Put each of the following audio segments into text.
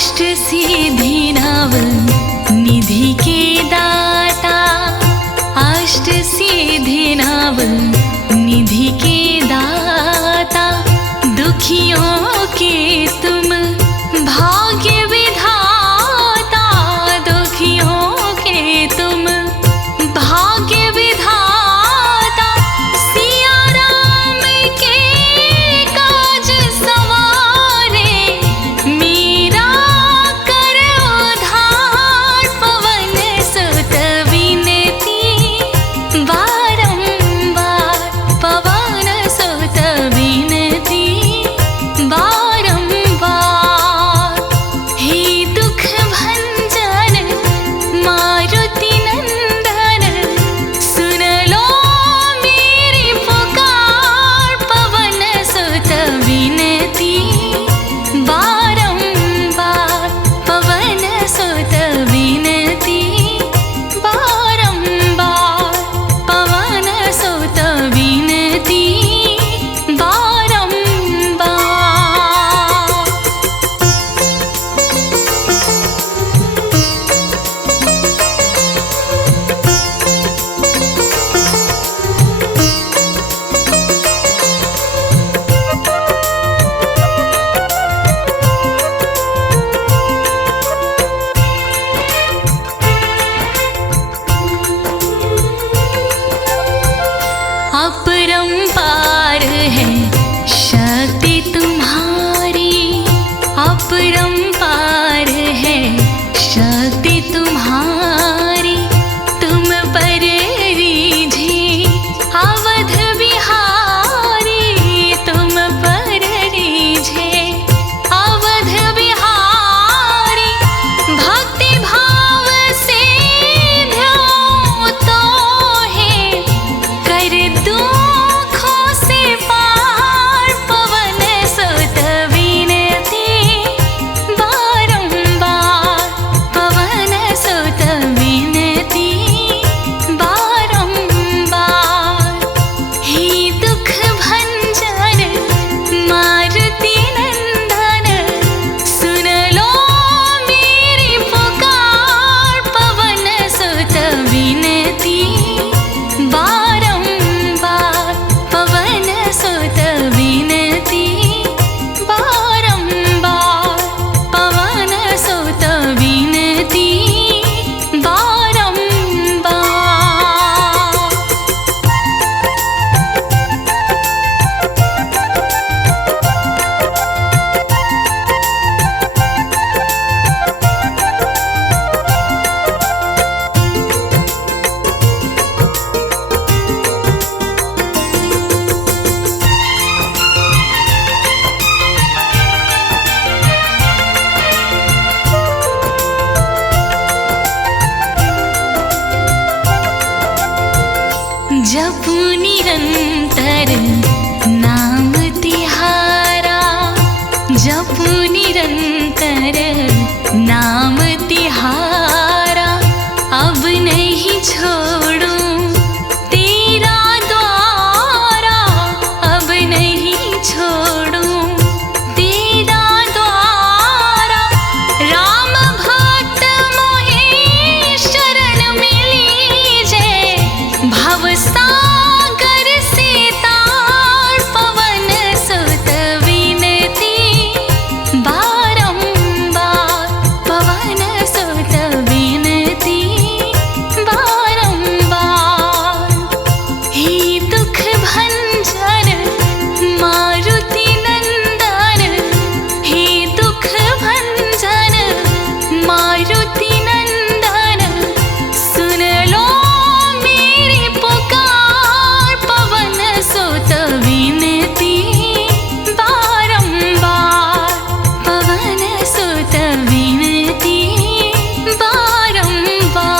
अष्ट सिद्धि नव निधि के दाता, अष्ट सिद्धि नव निधि के दाता, दुखियों के तुम भाग्य विधाता, दुखियों के तुम भाग्य विधाता, सिया राम के काज सवारे, मीरा कर उद्धार, पवन सुत विनती बारंबार, पवन सुत विनती बारंबार। हे दुख भंजन मारुति नंदन, सुन लो मेरी पुकार, पवन सुत विनती बारंबार, पवन सुत विनती बारंबार, पवन सुत विनती बारंबार। अपरंपार है शक्ति तुम्हारी, अपरंपार है शक्ति तुम्हारी, तुम पर रीझे अवध बिहारी, तुम पर रीझे अवध बिहारी, भक्ति भाव से ध्याओ तो है, कर दुखों से पार, पवन सुत विनती बारंबार, पवन सुत विनती बारंबार। हे दुख भंजन मारुति नंदन, सुन लो मेरी पुकार, पवन सुत विनती बारंबार, पवन सुत विनती बारंबार, पवन सुत विनती बारंबार। जपू निरंतर नाम तिहारा, जपू निरंतर नाम तिहारा, अब नहीं छोड़ूं तेरा द्वारा, अब नहीं छोड़ूं तेरा द्वारा, राम भक्त मोहे शरण में लीजे, भव सागर से तार, पवन सुत विनती बारंबार, पवन सुत विनती बारंबार। हे दुख भंजन मारुति नंदन, हे दुख भंजन मारुति नंदन, सुन लो मेरी पुकार, पवन सुत विनती बारंबार, पवन सुत विनती बारंबार।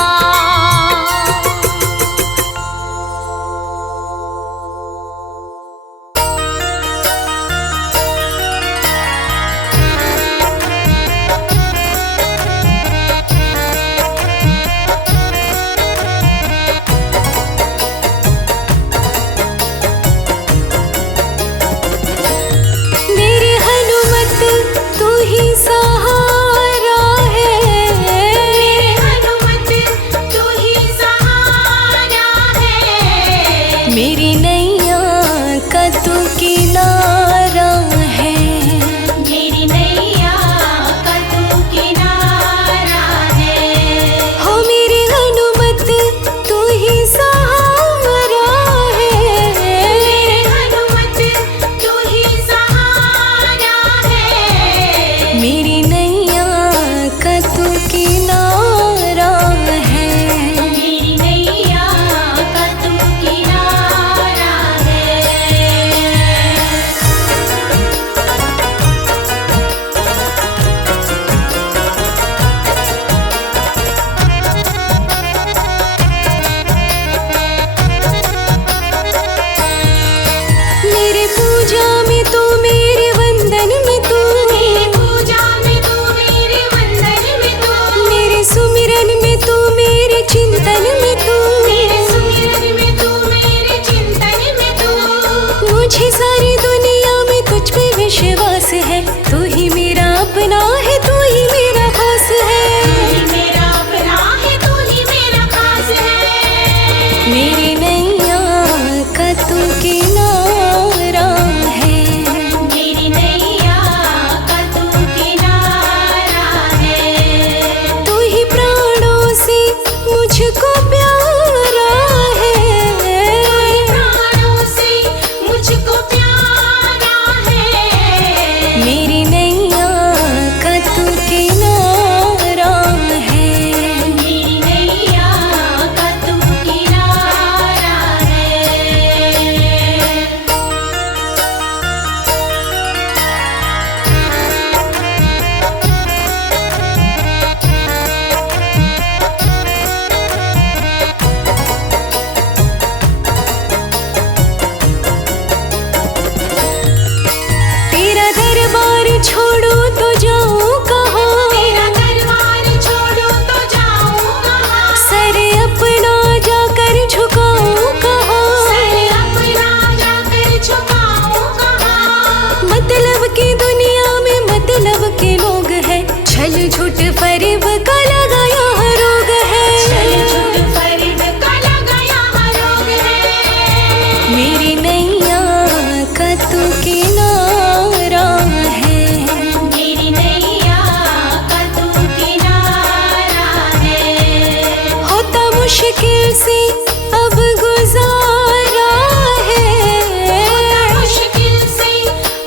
फरेब का लगा यहाँ रोग है, चल छूट फरेब का लगा यहाँ रोग है। मेरी नैया का तू किनारा है, मेरी नैया का तू किनारा है। होता मुश्किल से अब गुजारा है, मुश्किल से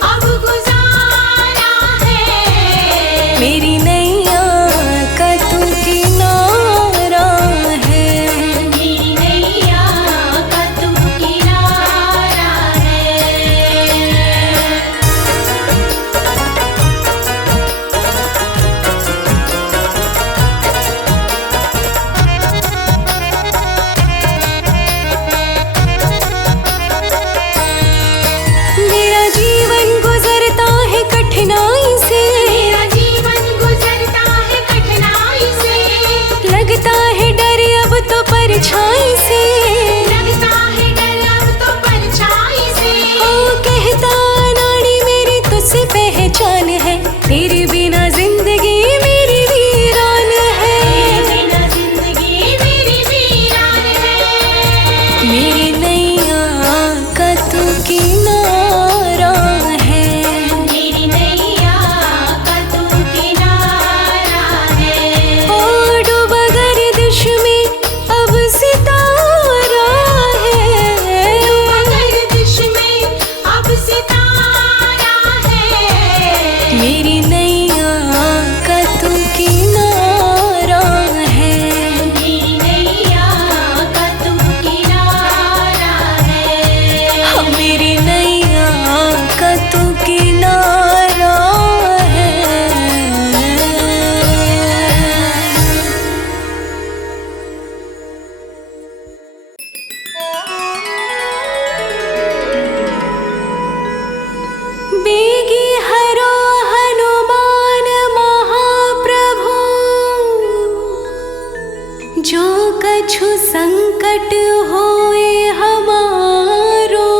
अब गुजारा है। मेरी नैया का तू किनारा है। मेरी नैया का तू किनारा है। मेरा जीवन गुजरता है कठिनाई से, मेरा जीवन गुजरता है कठिनाई से। लगता है डर अब तो परछाई से, लगता है डर अब तो परछाई से। ओ कहता नाड़ी मेरी तुझसे पहचान है, तेरे बिना जिंदगी मेरी वीरान है। बिना जिंदगी मेरी वीरान है। मेरी नैया का तू किनारा है, मेरी नैया का तू किनारा है। ओ डूबा गर्दिश में अब सितारा है, गर्दिश में अब सितारा है। मेरी नैया का तू किनारा है। मेरी नैया का तू किनारा है। हाँ, मेरी नैया का तू किनारा है। बेगी हरो हनुमान महाप्रभु, जो कछु संकट होए हमारो,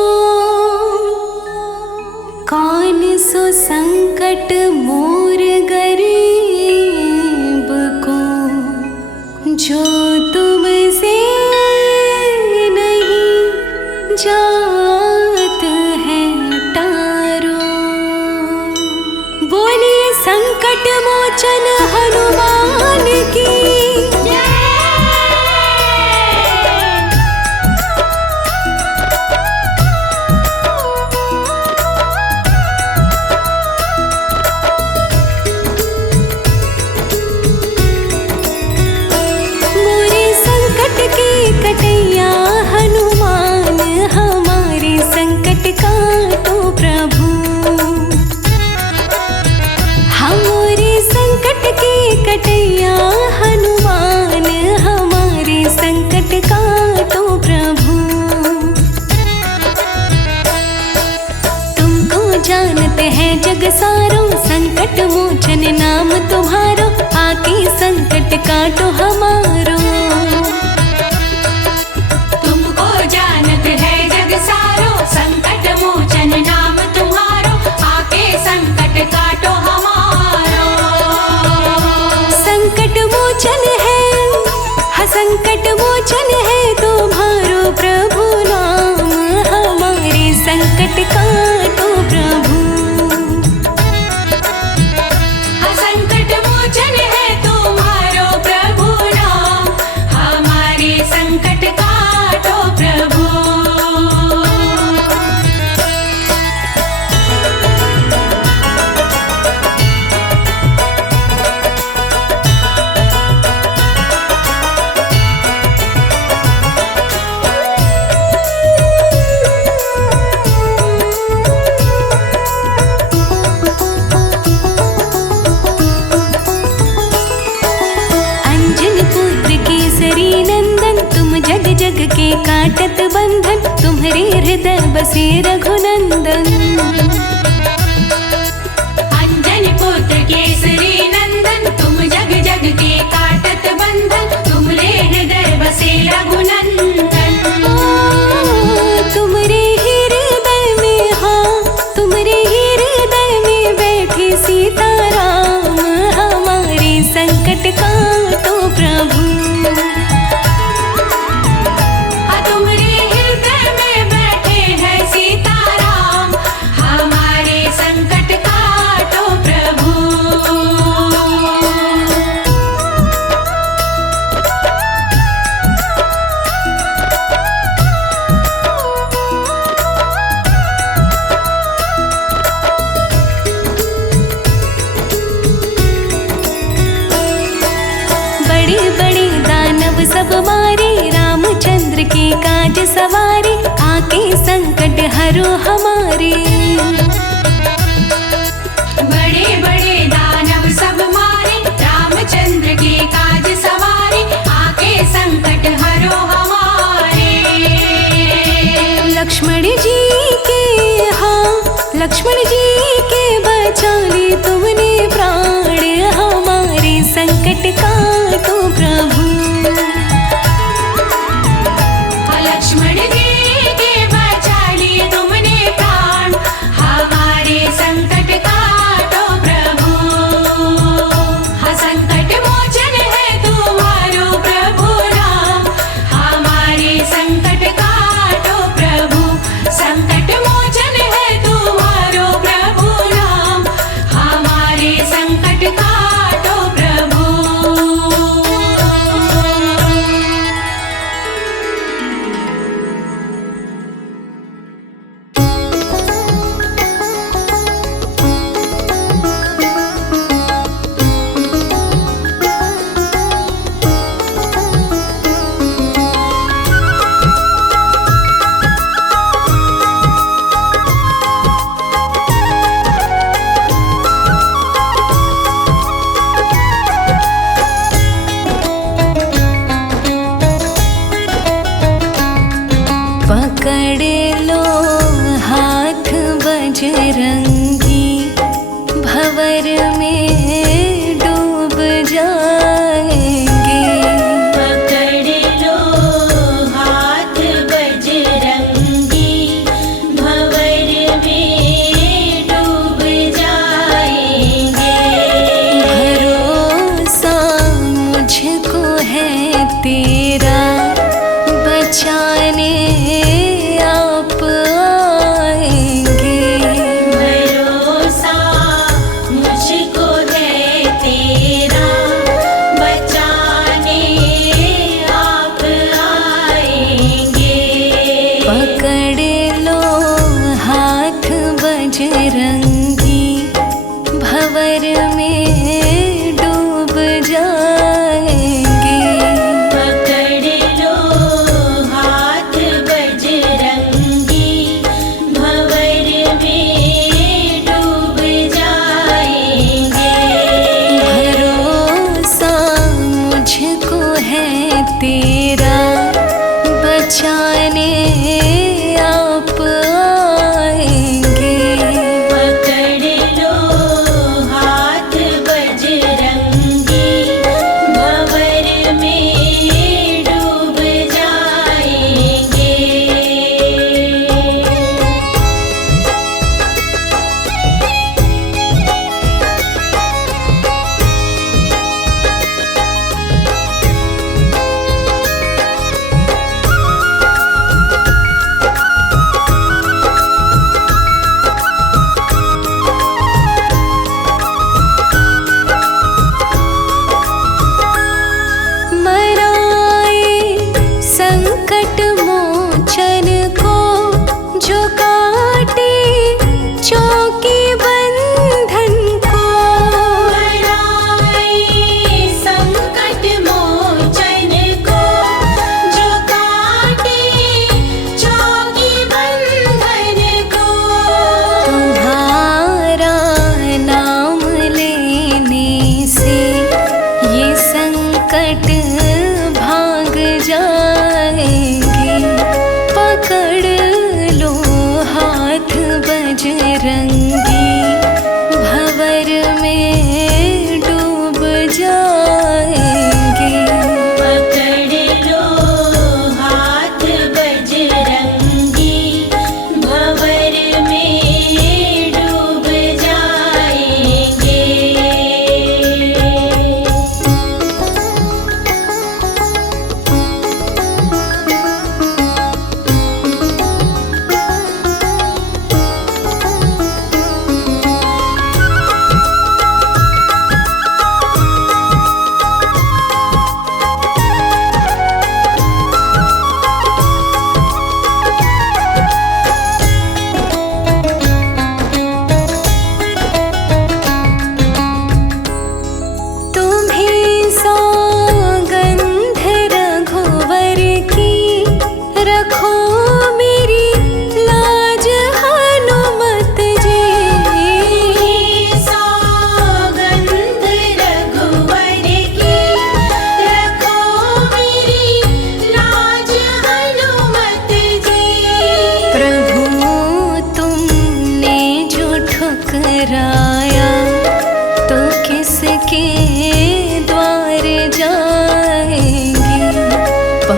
कौन सो संकट मोर गरीब को, जो तुमसे नहीं जात है टारो। बोलिए संकट मोचन हनुमान की, मोरे संकट के कटैया हनुमान, हमारे संकट काटो प्रभु। हमारे संकट के कटैया हनुमान, हमारे संकट काटो प्रभु। तुमको जानते हैं जग सारो, संकट मोचन नाम तुम्हारो, आके संकट काटो हमारो। तुमको जानत है जग सारो, संकट मोचन नाम तुम्हारो, आके संकट काटो हमारो। संकट मोचन है, हाँ संकट मोचन है तुम्हारो प्रभु नाम, हमारे संकट काटो प्रभु। संकट मोचन है तुम्हारो प्रभु नाम, हमारे संकट काटो प्रभु। जग के काटत बंधन, तुम्हारे हृदय बसे रघुनंदन। अंजन पुत्र केसरी नंदन, तुम जग जग के काटत बंधन, तुमरे हृदय बसे रघुनंदन। तुम्हारे हृदय में, हाँ तुम्हारे हृदय में बैठे सीताराम, हमारे संकट संकट काटो प्रभु। तुम्हारे हृदय में बैठे हैं सीताराम, हमारे संकट काटो प्रभु। बड़े बड़े दानव सब मारे, रामचंद्र के काज सवारे, आके संकट हरो हमारे। बड़े बड़े दानव सब मारे, रामचंद्र के काज सवारे, आके संकट हरो हमारे। लक्ष्मण जी के, हाँ लक्ष्मण जी के बचा ली तुमने प्राण, हमारे संकट काटो प्रभु। लक्ष्मण जी के बचा लिए तुमने प्राण, हमारे संकट काटो प्रभु।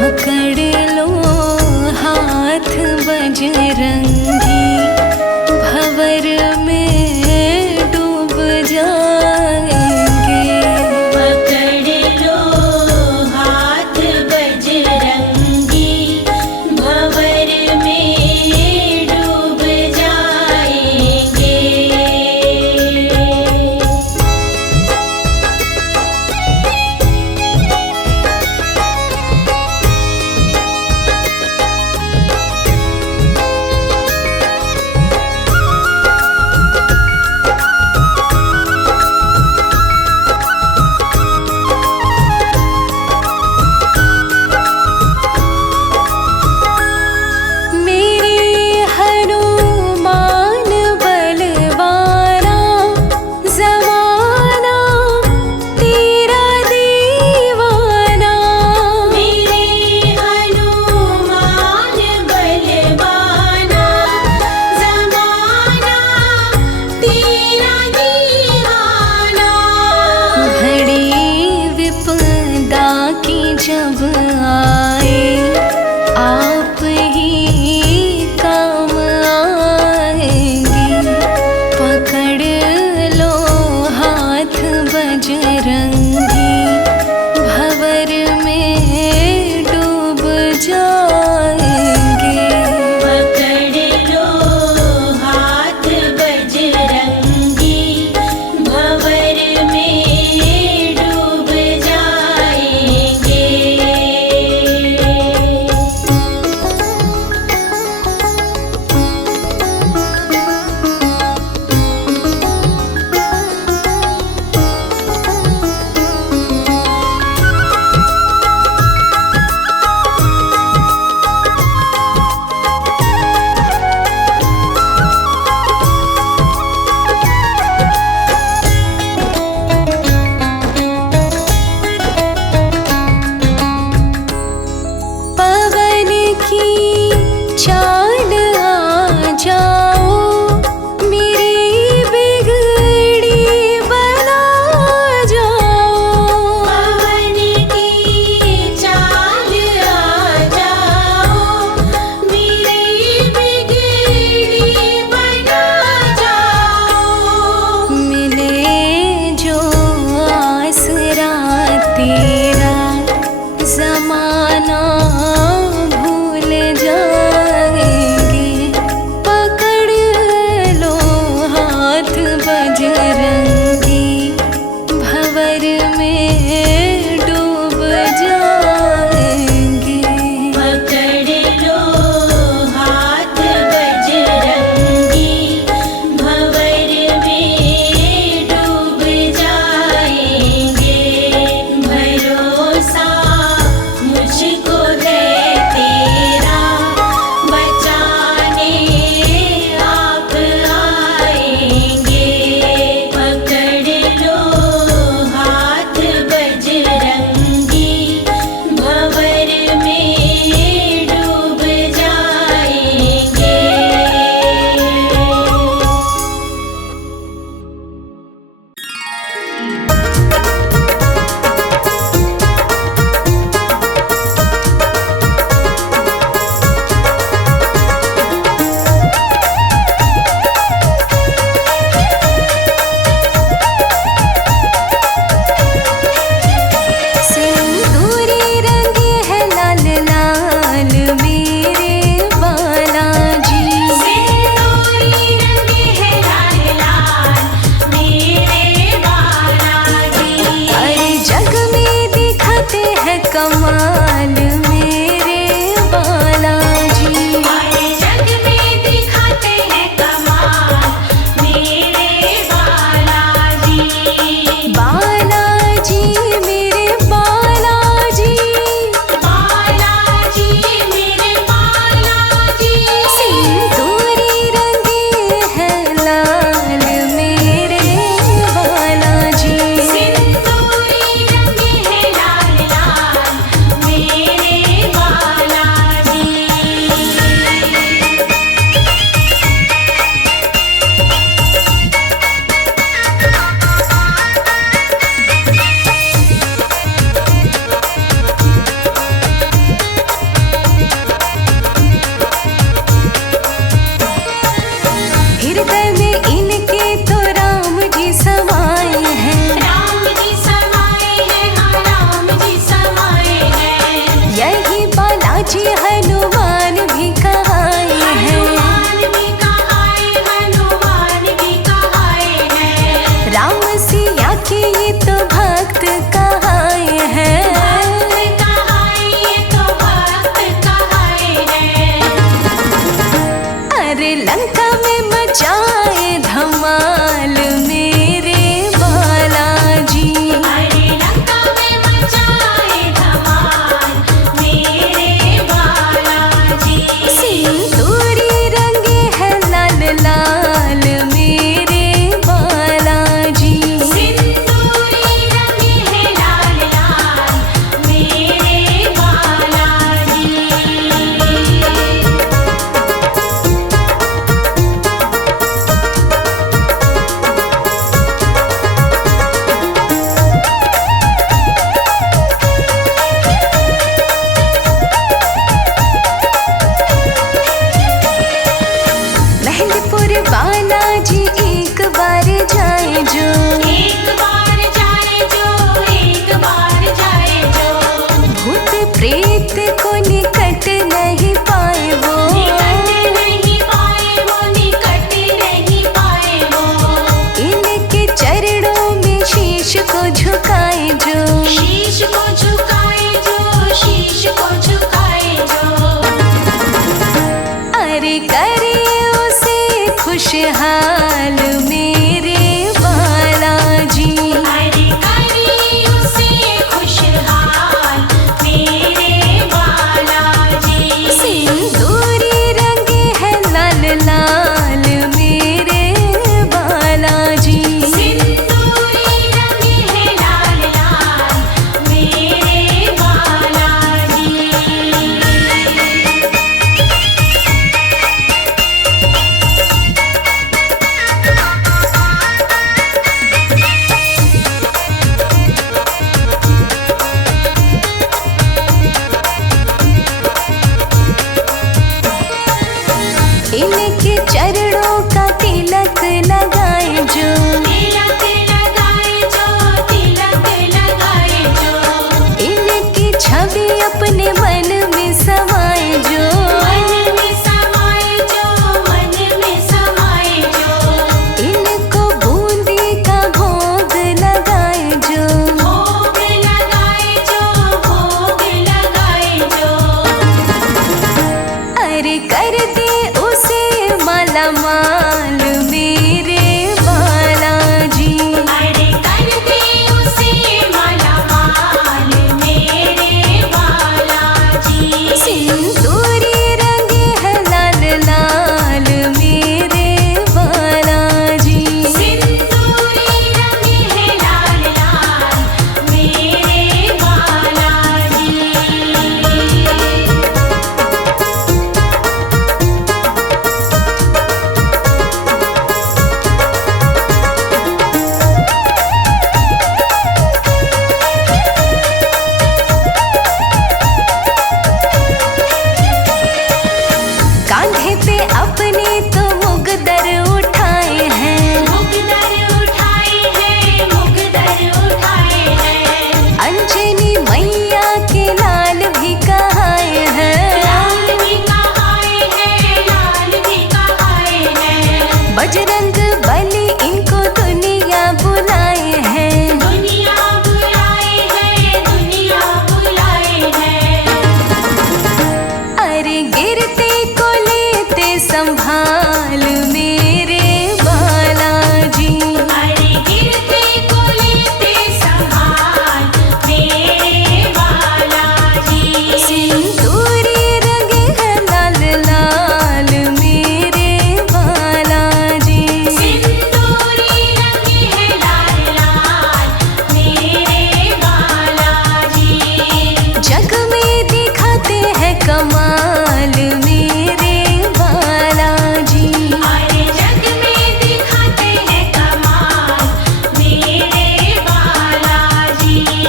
पकड़ लो हाथ बजरंगी, भंवर में डूब जाएंगे। पकड़ लो हाथ बजरंगी, भंवर में डूब जाएंगे। जब आए आप ही काम आएंगे। पकड़ लो हाथ बजरंगी, भंवर में डूब जाएंगे। पकड़ लो हाथ बजरंगी, भंवर में डूब जाएंगे। पवन की चाल आ जाओ, मेरी बिगड़ी बना जाओ। पवन की चाल आ जाओ, मेरी बिगड़ी बना जाओ। मिले जो आसरा तेरा, ज़माना भूल जाएंगे। पकड़ लो हाथ बजरंगी, भंवर में डूब जाएंगे। पकड़ लो हाथ बजरंगी, भंवर में डूब जाएंगे। भरोसा मुझको है तेरा, बचाने आप आएंगे। पकड़ लो हाथ बजरंगी, भंवर में डूब जाएंगे। सिंदूरी रंग है लाल लाल मेरे बालाजी। सिंदूरी रंग है लाल लाल मेरे बालाजी। अरे जग में दिखाते हैं कमाल मेरे बालाजी। हमारे जग में दिखाते हैं कमाल मेरे बालाजी। बालाजी मेरे बालाजी, बालाजी मेरे बालाजी। सिंदूरी रंग है लाल मेरे बालाजी। सिंदूरी रंग है लाल लाल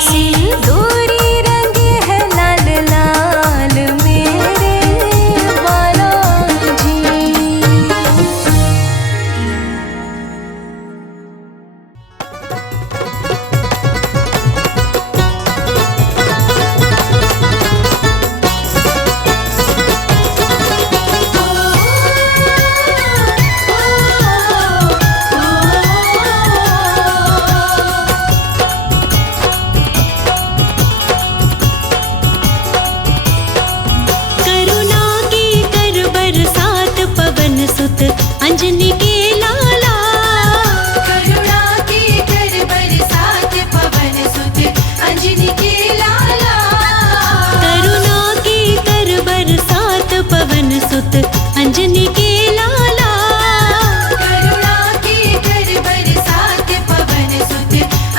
सिंदूरी रंगे है लाल लाल मेरे बालाजी। करुणा की कर बरसात पवन सुत अंजनी के लाला। करुणा की कर बरसात पवन सुत अंजनी के लाला। करुणा की कर बरसात पवन सुत अंजनी के लाला। करुणा की कर बरसात पवन सुत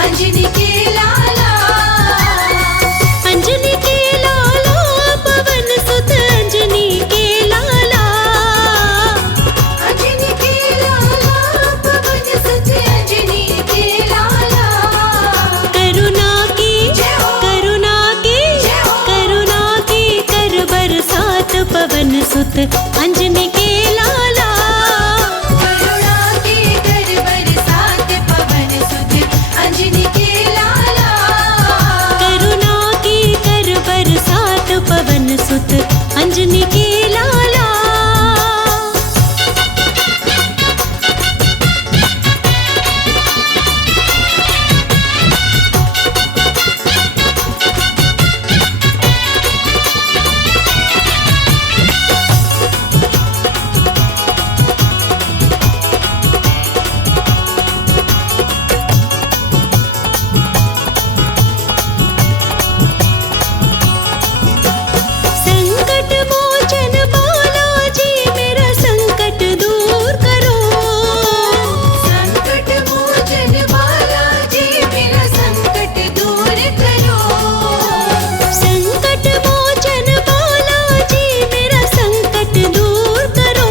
अंजनी के लाला। अंजनी के लाला पवन सुत अंजनी के लाला। अंजनी के लाला पवन सुत अंजनी के लाला। करुणा की करुणा की करुणा की कर बरसात पवन सुत अंजनी के लाला। करुणा की कर बरसात पवन सुत अंजनी के लाला। करुणा की कर बरसात पवन सुत अंजनी के लाला। संकट मोचन बालाजी मेरा संकट दूर करो। संकट मोचन बालाजी मेरा संकट दूर करो। संकट मोचन बालाजी मेरा संकट दूर करो।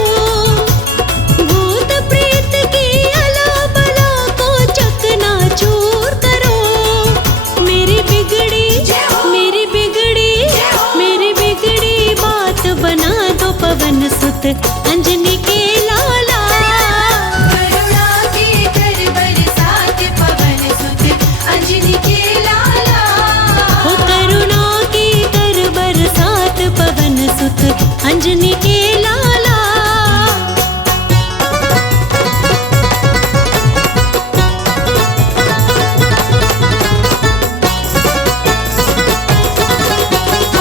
भूत प्रेत की अला बला को चकनाचूर करो। मेरी बिगड़ी बात बना दो पवन सुत अंजनी के लाला। करुणा की कर बरसात पवन सुत अंजनी के लाला। ओ करुणा की कर बरसात पवन सुत अंजनी के लाला। ओ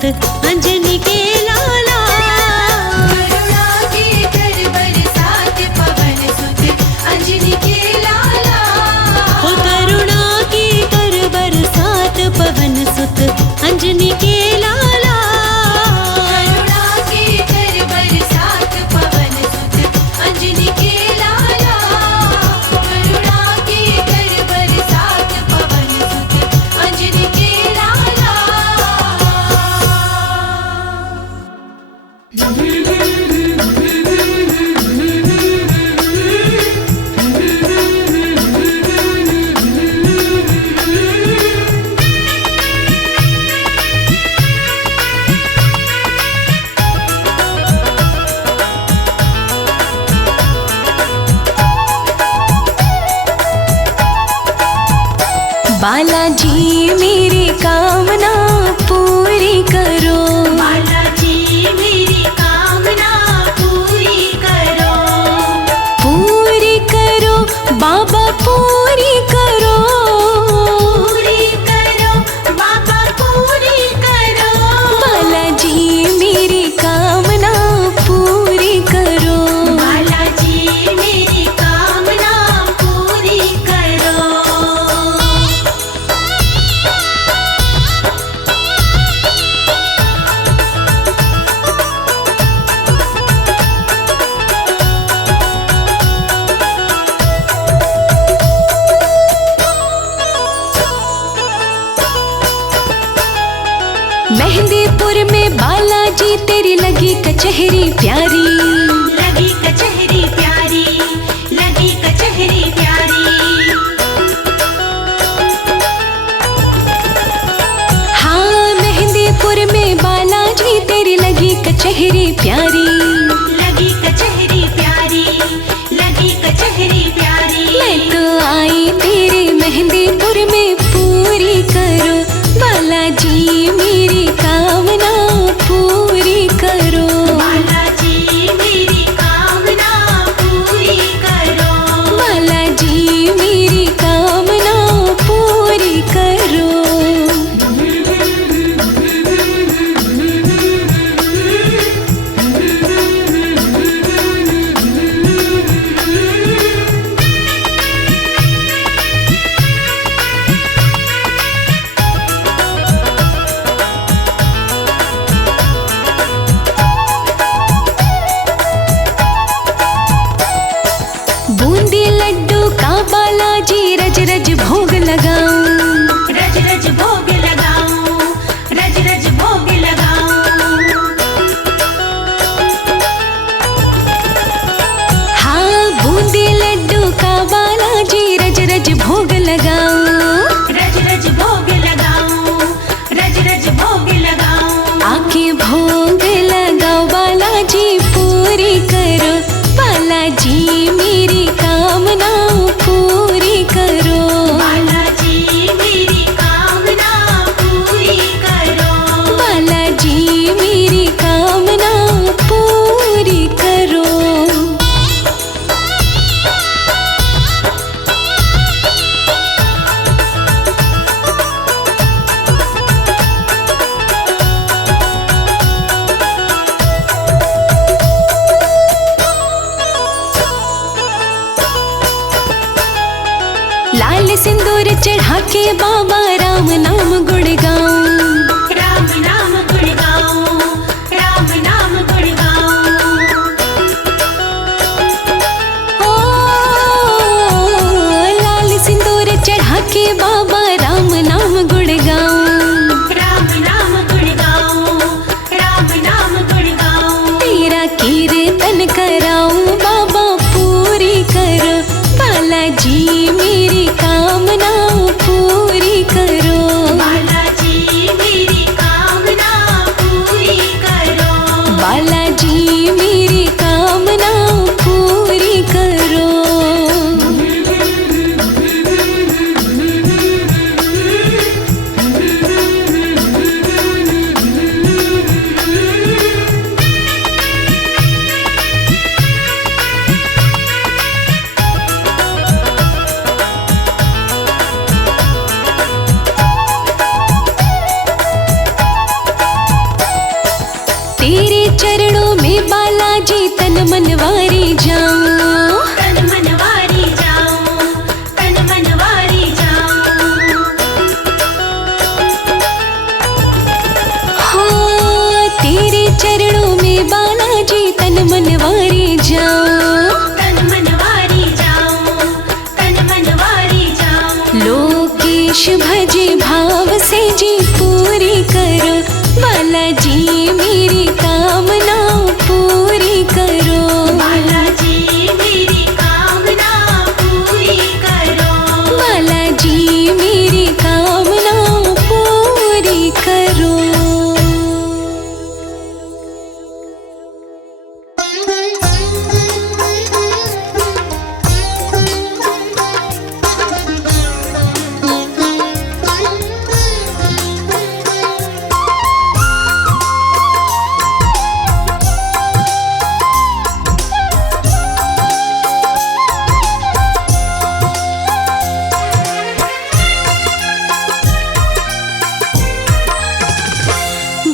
सुत अंजनी के लाला। करुणा के कर बरसात पवन सुत अंजनी के लाला। हो करुणा की कर बरसात पवन सुत अंजनी के लाला। करुणा के कर बरसात पवन सुत अंजनी के लाला। करुणा के कर बरसात पवन सुत अंजनी के लाला। बालाजी मेरी कामना पूरी करो। बालाजी मेरी कामना पूरी करो। पूरी करो बाबा पूरी करो। पूरी करो बाबा पूरी करो। बालाजी मेरी कामना पूरी करो। बालाजी मेरी कामना पूरी करो। मेहंदीपुर में बालाजी तेरी लगी कचहरी प्यारी। लगी कचहरी प्यारी। लगी कचहरी प्यारी। हाँ मेहंदीपुर में बालाजी तेरी लगी कचहरी प्यारी। लगी कचहरी प्यारी। लगी कचहरी प्यारी। मैं तो आई तेरे मेहंदीपुर में पूरी करो। बालाजी मेरी कामना पूरी करो। बालाजी मेरी कामना पूरी करो। बालाजी मेरी कामना पूरी करो। जी तन मनवारी जाओ, तन मनवारी जाऊं, तन मनवारी जाऊं। लोकेश भजे भाव से जी पूरी करो, बालाजी मेरी कामना पूरी करो। बालाजी मेरी कामना पूरी करो। बालाजी मेरी कामना पूरी करो।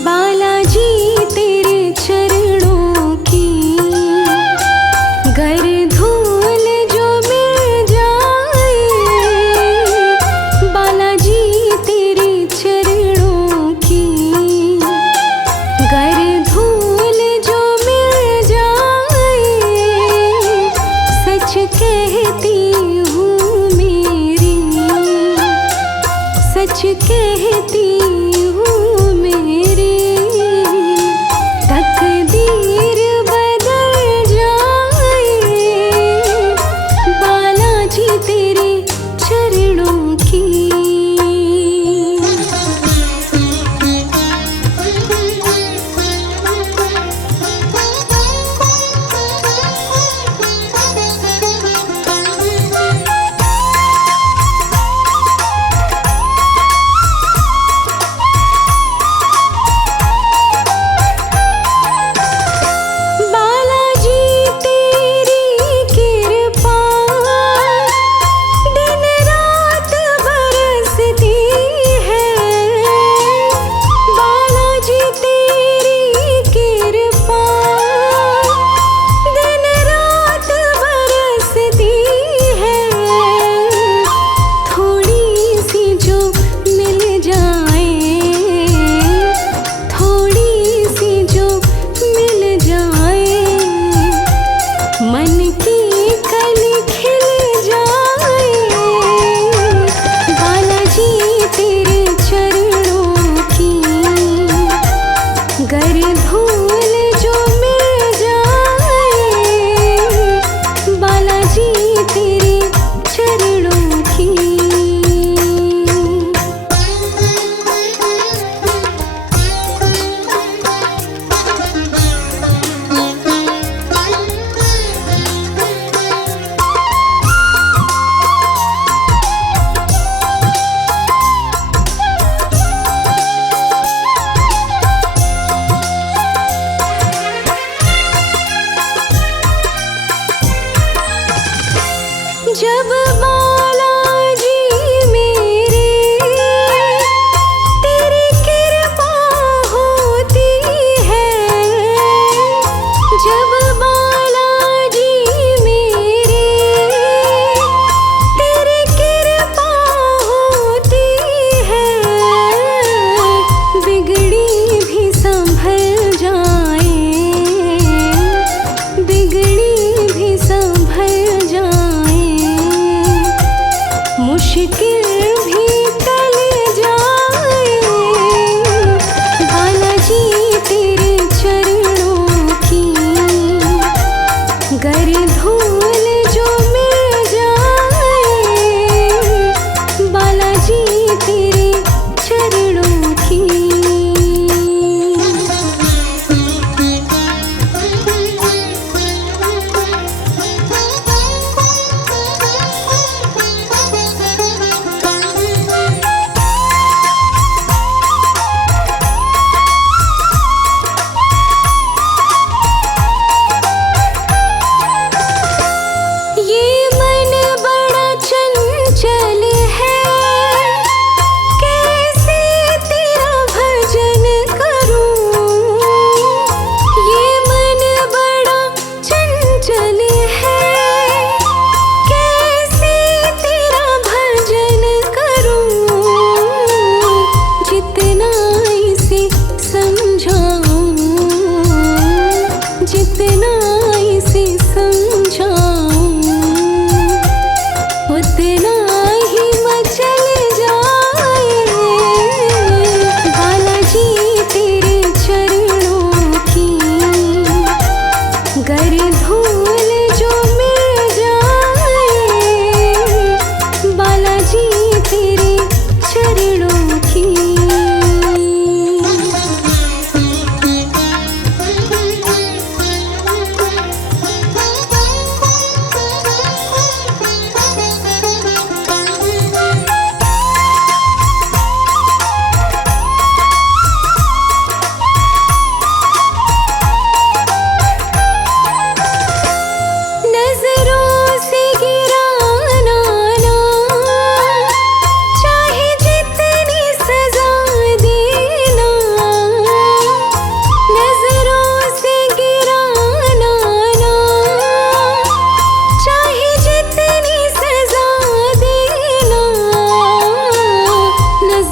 बालाजी तेरे चरणों की गर धूल जो मिल जाए, बालाजी तेरे चरणों की गर धूल जो मिल जाए, सच कहती हूँ मेरी, सच कहती हूँ मेरी, तकदीर बदल जाए, बालाजी तेरे चरणों की।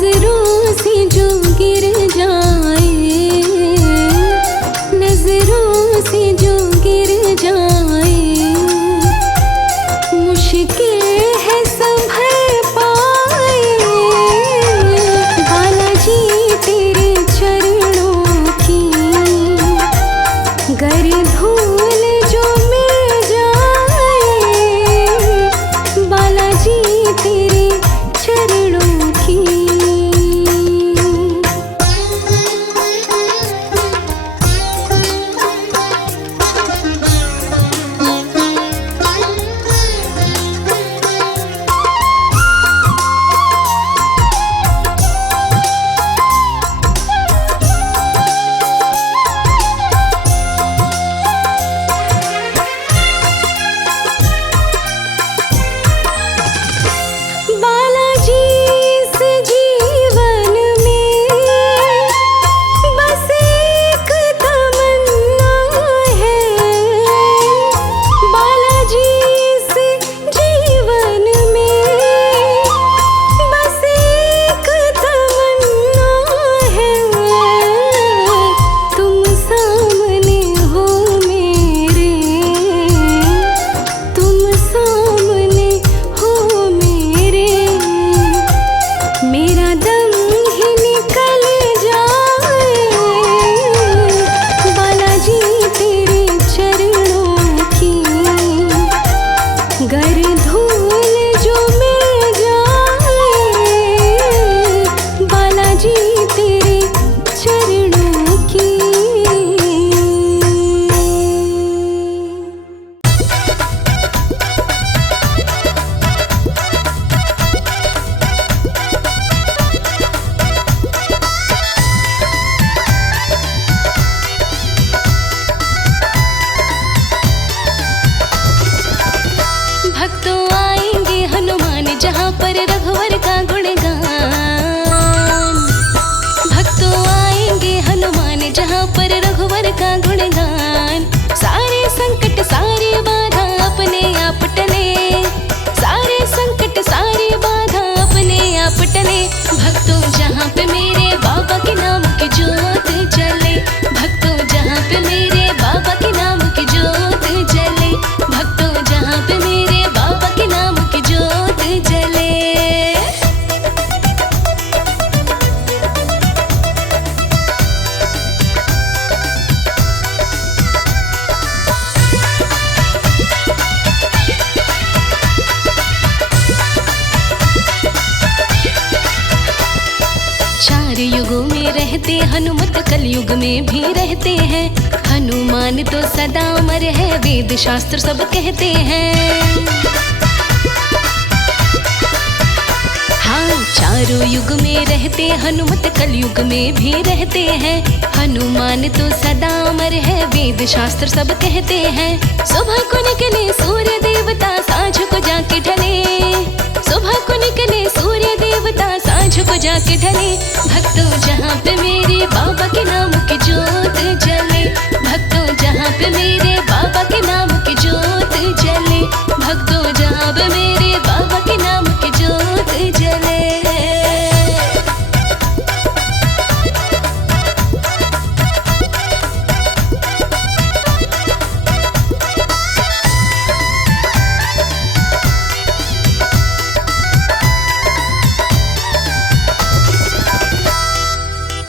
नजरों से जो गिर जाए, नजरों से जो गिर जाए, मुश्किल है संभल पाए। बालाजी तेरे चरणों की गर धूल जो मिल जाए, बालाजी तेरे चरणों की। बालाजी इस जीवन में बस एक तमन्ना है, बालाजी इस जीवन में बस एक तमन्ना है। तुम सामने हो मेरे, तुम सामने हो मेरे, मेरा दम ही निकल जाए। बालाजी तेरे चरणों की गर धूल जो मिल जाए, बालाजी तेरे चरणों की। भक्तों आएंगे हनुमान जहाँ पर रघुवर का गुणगान, भक्तों आएंगे हनुमान जहाँ पर रघुवर का गुणगान। सारे संकट सारी बाधा अपने आप टले, सारे संकट सारी बाधा अपने आप टले। भक्तों जहाँ पे मेरे बाबा के नाम की ज्योत जले, भक्तों जहाँ पे मेरे बाबा के नाम की ज्योत जले, भक्तों जहाँ पे मेरे बाबा के नाम की ज्योत जले। चार युगों में रहते हनुमत, कलयुग में भी रहते हैं। हनुमान तो सदा अमर है, वेद शास्त्र सब कहते हैं। हाँ, चारों युग में रहते हनुमत, कलयुग में भी रहते हैं। हनुमान तो सदा अमर है, वेद शास्त्र सब कहते हैं। सुबह को निकले सूर्य देवता, सांझ को जाके ढले, सुबह को निकले सूर्य देवता, सांझ को जाके ढले। भक्तों जहाँ पे मेरे बाबा के नाम की ज्योत जले, भक्तों जहाँ पे मेरे बाबा के नाम की ज्योत जले, भक्तों जहाँ पे मेरे बाबा के नाम की ज्योत जले।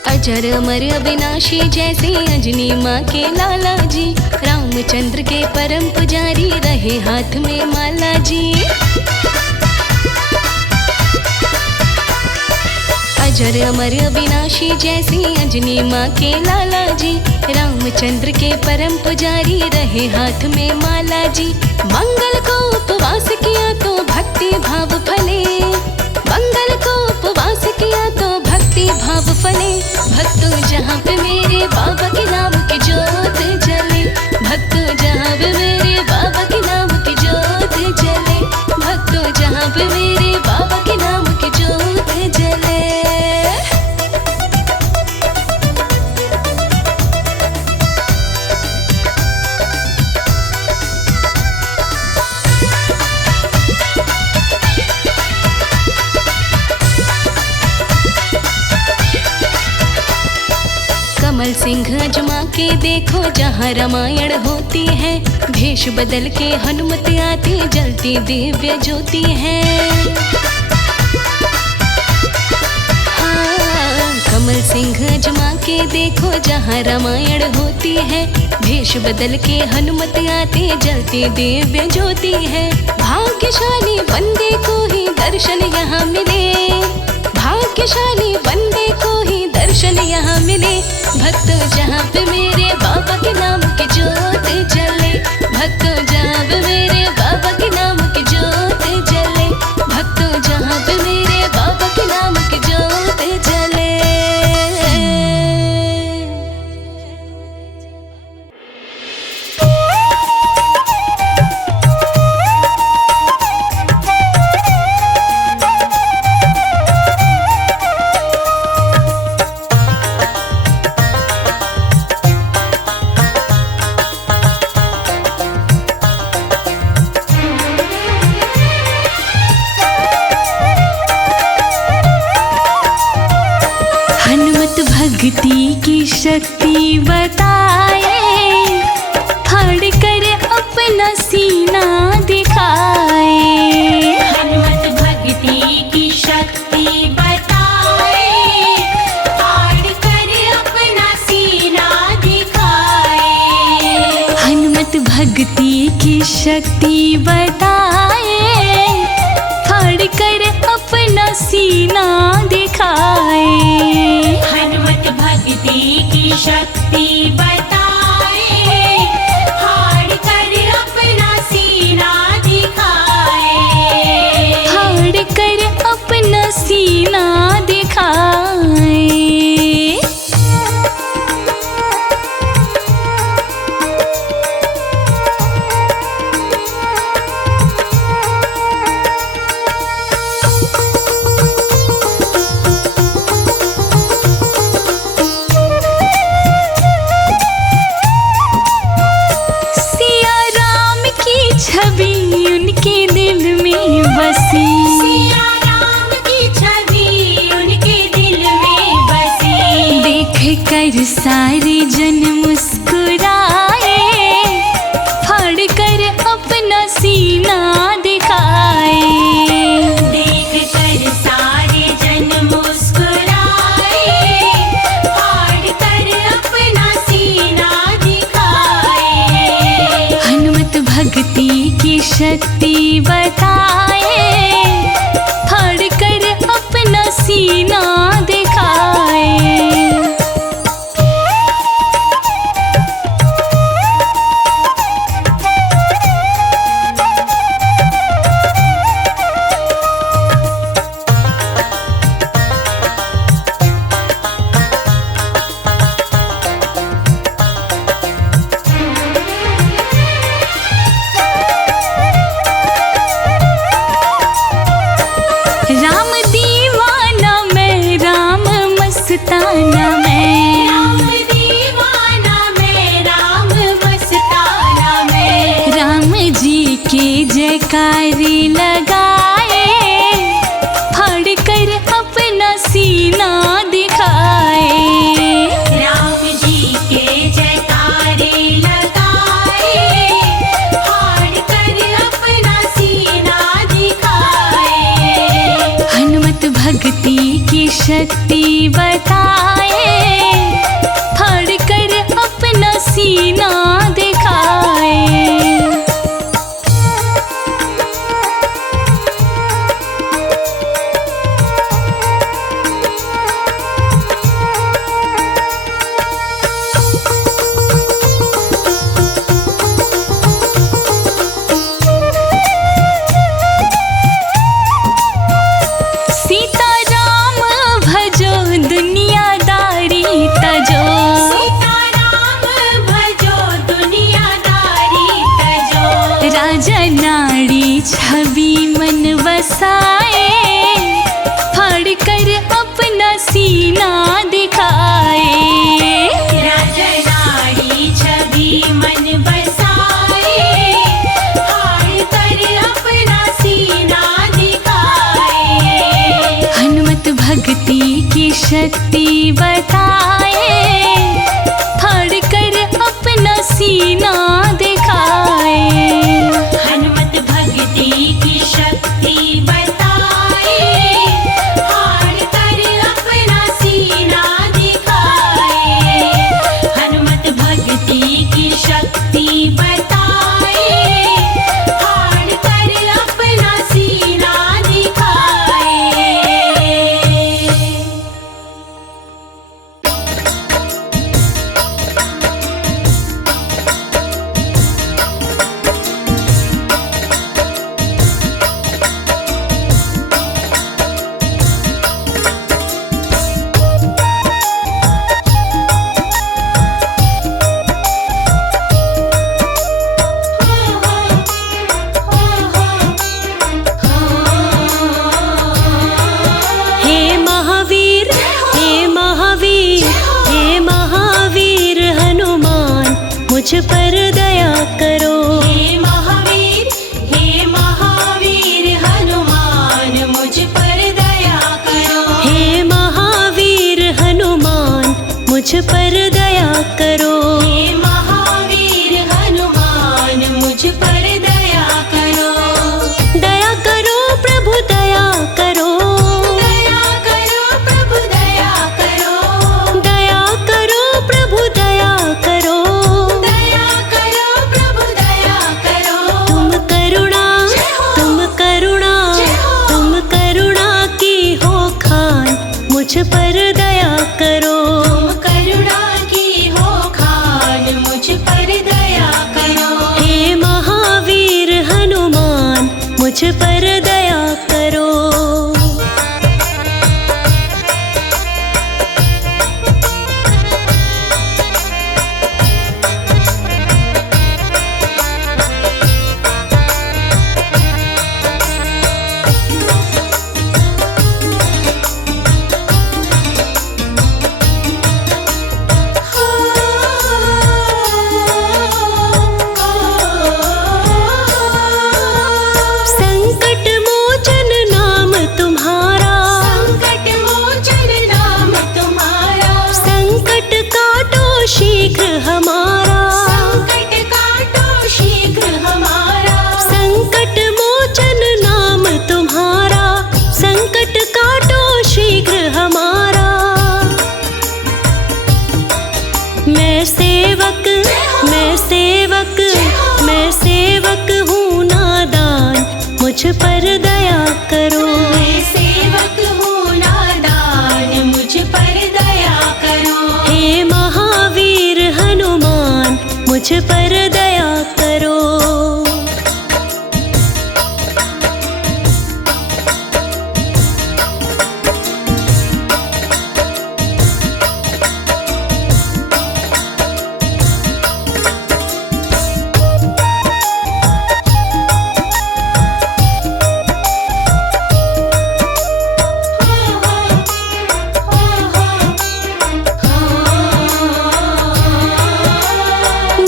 अजर अमर अविनाशी जैसे अंजनी माँ के लाला जी, रामचंद्र के परम पुजारी रहे हाथ में माला जी। अजर अमर अविनाशी जैसे अंजनी माँ के लाला जी, रामचंद्र के परम पुजारी रहे हाथ में माला जी। मंगल को उपवास किया तो भक्ति भाव फले, मंगल को उपवास किया तो भक्ति भाव फले। भक्तों जहाँ पे मेरे बाबा के नाम की ज्योत जले, भक्तों जहाँ पे मेरे बाबा के नाम की ज्योत जले, भक्तों जहाँ पे मेरे बाबा के नाम की ज्योत जले। सिंह अजमा के देखो जहाँ रामायण होती है, भेष बदल के हनुमत आती जलती दिव्य ज्योति है। हाँ, कमल सिंह अजमा के देखो जहाँ रामायण होती है, भेष बदल के हनुमत आती जलती दिव्य ज्योति है। भाग्यशाली बंदे को ही दर्शन यहाँ मिले, भाग्यशाली बंदे को ही दर्शन यहाँ मिले। भक्तों जहाँ पे मेरे बाबा के नाम की ज्योत जले, भक्तों जहाँ पे मेरे बाबा के नाम की ज्योत जले, भक्तों जहाँ पे मेरे बाबा के नाम की ज्योत जले। भक्ति की शक्ति बताए, फाड़ कर अपना सीना दिखाए। हनुमत भक्ति की शक्ति बताए, फाड़ कर अपना सीना दिखाए। हनुमत भक्ति की शक्ति बताए, फाड़ कर अपना सीना दिखाए। हनुमत भक्ति की शक्ति बताए, फाड़ कर अपना सीना दिखाए। फाड़ कर अपना सीना दिखाए। उनके दिल में बसी, सिया राम की छवि उनके दिल में बसी। देख कर सारे जन मुस्कुराए, फाड़ कर अपना सीना दिखाए। देख कर सारे जन मुस्कुराए, फाड़ कर अपना सीना दिखाए। हनुमत भक्ति की शक्ति बताए, फाड़ कर अपना सीना दिखाए। राम दीवाना मैं, राम मस्ताना मैं, राम दीवाना मैं, राम मस्ताना मैं। राम जी के जयकारी लगाए, फाड़ कर अपना सीना दिखाए। राम जी के जयकारे लगाए, फाड़ कर अपना सीना दिखाए। हनुमत भक्ति की शक्ति बताए, फाड़ कर अपना सीना दिखाए। सीता राम भजो दुनियादारी तजो, सीता राम भजो दुनियादारी तजो। राजा नाड़ी छवि मन बसाए, फाड़ कर अपना सीना दिखाए। राजा नाड़ी छवि मन बसाए, फाड़ कर अपना सीना दिखाए। हनुमत भक्ति की शक्ति बताए, सीना दिखाए। हनुमत भक्ति की शक्ति बताए, हार कर अपना सीना दिखाए। हनुमत भक्ति की शक्ति बताए, हार कर अपना सीना दिखाए। हे महावीर, हे महावीर, हे महावीर हनुमान, मुझ पर दया करो। हे महावीर, हे महावीर हनुमान, मुझ पर दया करो। हे महावीर हनुमान, मुझ पर दया करो। हे महावीर हनुमान, मुझ पर दया करो। दया करो प्रभु दया करो। दया करो प्रभु दया करो। दया करो प्रभु दया करो। दया करो प्रभु दया करो। तुम करुणा, तुम करुणा, तुम करुणा की हो खान, मुझ पर दया करो। तुम करुणा की हो खान, मुझ पर दया करो। हे महावीर हनुमान, मुझ पर दया करो। संकट मोचन नाम तुम्हारा, संकट मोचन नाम तुम्हारा। संकट काटो शीघ्र हमारा। संकट काटो शीघ्र हमारा। संकट मोचन नाम तुम्हारा, संकट काटो शीघ्र हमारा। मैं सेवक, मैं सेवक, मैं सेवक हूँ नादान, मुझ पर दया करो। मैं सेवक हूँ नादान, मुझ पर दया करो। हे महावीर हनुमान, मुझ पर दया करो।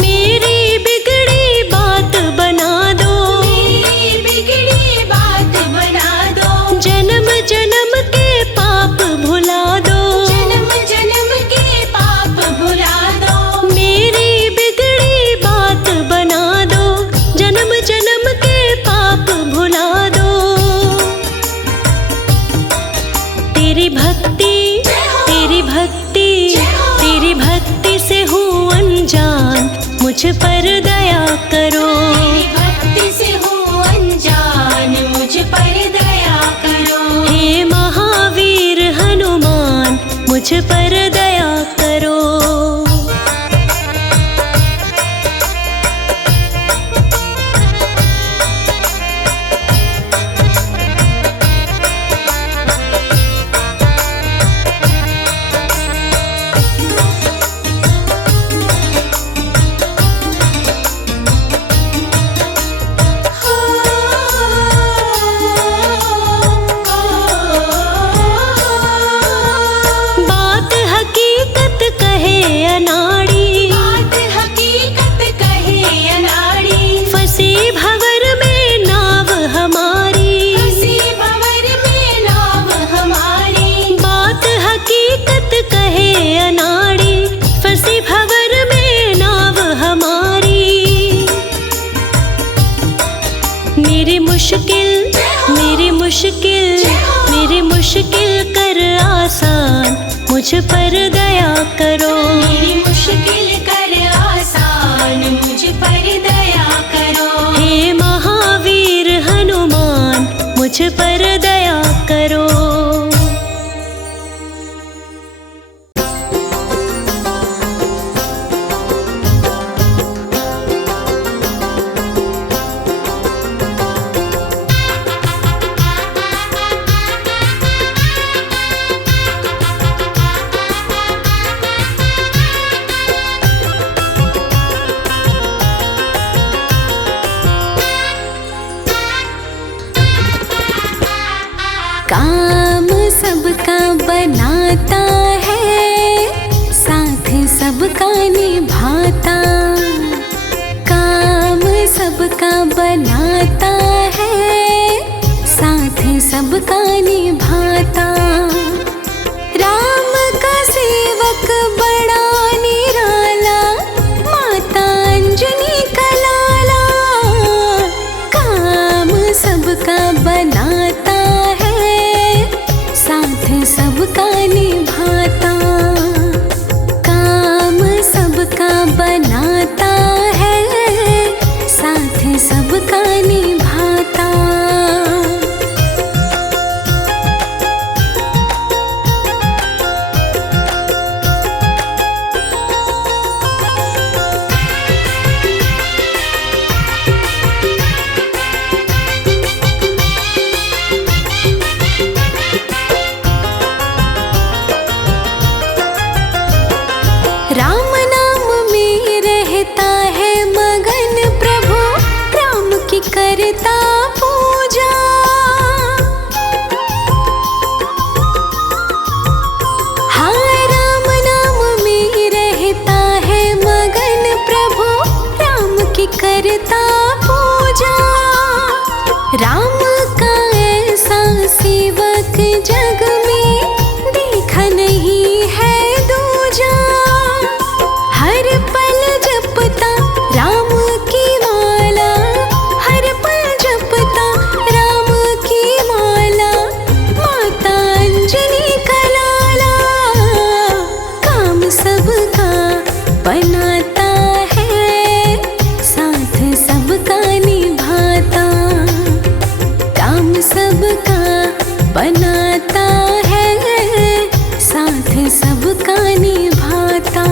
मेरी बिगड़ी बात बना दो। मेरी बिगड़ी बात बना दो। जन्म जन्म के पाप भुला दो। जन्म जन्म के पाप भुला दो। मेरी बिगड़ी बात बना दो। जन्म जन्म के पाप भुला दो। तेरी भक्ति, तेरी भक्ति, तेरी भक्ति से हूँ अनजान, मुझ पर दया करो। तेरी भक्ति से हूँ अनजान, मुझ पर दया करो। हे महावीर हनुमान, मुझ पर दया करो। बात मुझ पर दया करो। मेरी मुश्किल कर आसान, मुझ पर दया करो। हे महावीर हनुमान, मुझ पर दया करो। काम सबका बनाता है, साथ सबका निभाता। काम सबका बनाता है, साथ सबका निभाता। राम का सेवक बड़ा निराला, माता अंजनी का लाला। काम सबका बनाता है, साथ सबका निभाता। काम सबका बनाता है, साथ सबका निभाता। राम नाम में रहता है मगन प्रभु, राम की करता पूजा। हाँ, राम नाम में रहता है मगन प्रभु, राम की करता पूजा। राम का ऐसा सेवक जग में देखा नहीं है दूजा। हर पल जपता राम की माला, हर पल जपता राम की माला। माता अंजनी का लाला, काम सबका बनाता है, साथ सबका निभाता। काम सबका बनाता है, साथ सबका निभाता।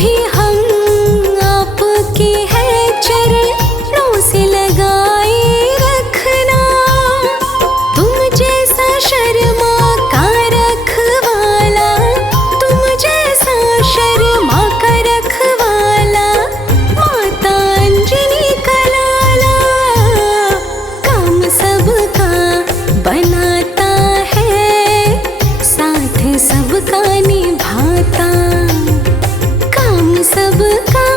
भी हम आपके हैं चरणों से लगाए रखना। तुम जैसा शर्मा का रखवाला, तुम जैसा शर्मा का रखवाला, माता अंजनी का लाला। काम सबका बनाता है, साथ सबका निभाता। काम सबका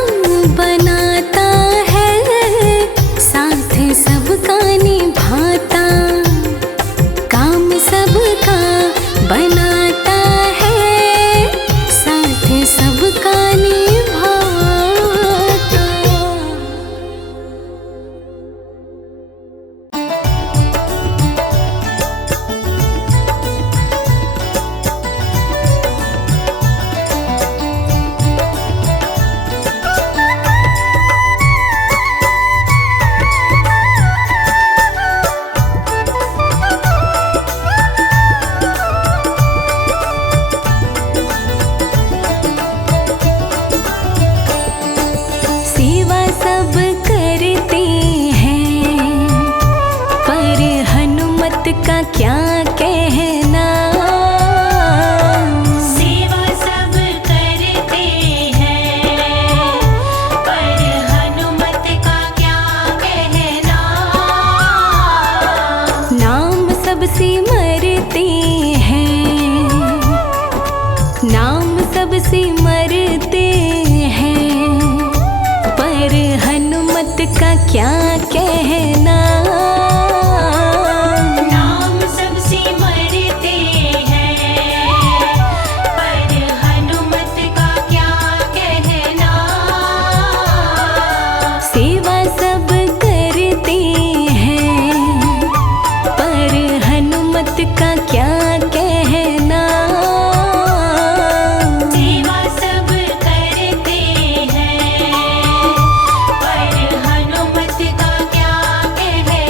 बनाता है, साथ सबका निभाता। काम सबका बनाता है, साथ सबका निभाता। सेवा सब करते हैं, पर हनुमत का क्या कहना। सेवा सब करते हैं, पर हनुमत का क्या कहना। नाम सबसे मरते हैं, नाम सबसे मरते हैं, पर हनुमत का क्या कहना। नाम सबसे मरते हैं, पर हनुमत का क्या कहना। सेवा सब करते हैं, पर हनुमत का क्या कहना। सेवा सब करते हैं, पर हनुमत का क्या कहना।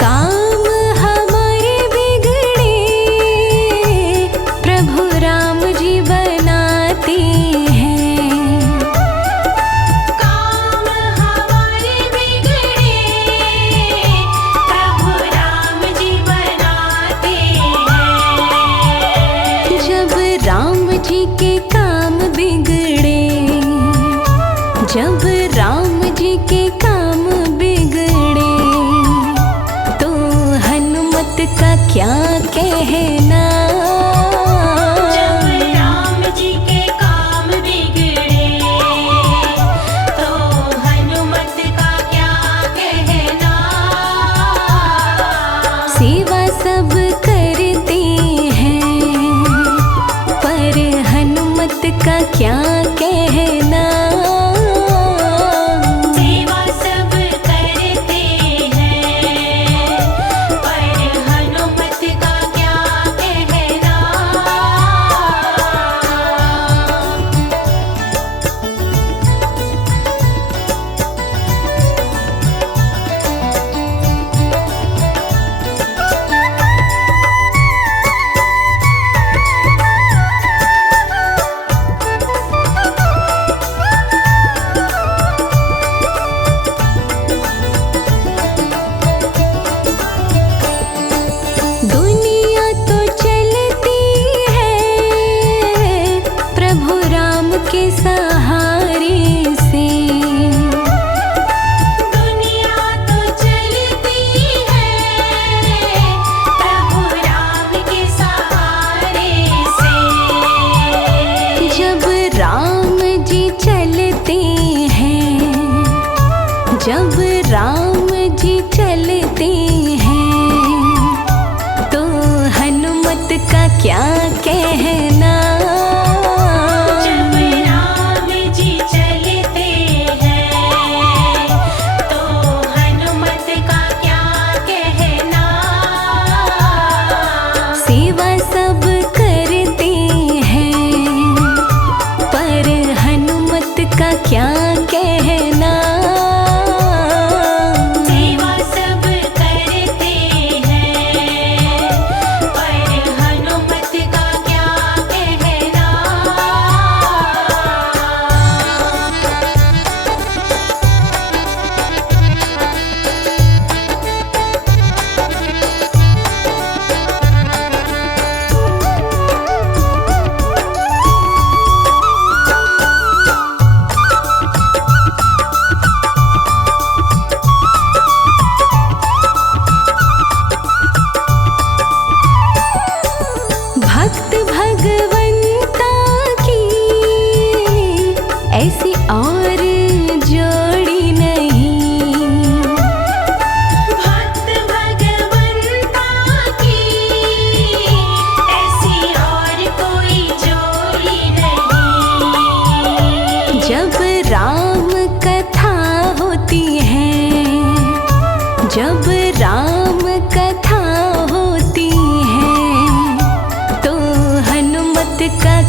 काम हमारे बिगड़े प्रभु राम जी बनाते हैं। काम हमारे बिगड़े प्रभु राम जी बनाते हैं। जब राम जी के काम बिगड़े, जब राम जी के काम बिगड़े, तो हनुमत का क्या कहना। जब राम जी के काम बिगड़े, तो हनुमत का क्या कहना। सेवा सब करते हैं, पर हनुमत का क्या कहना। सेवा सब करते हैं, पर हनुमत का क्या कहना। दुनिया तो चलती है प्रभु राम के सहारे से। दुनिया तो चलती है प्रभु राम के सहारे से। जब राम जी चलते हैं, जब राम जी चलते हैं, तो हनुमत का क्या कहना। जब राम जी चलते हैं,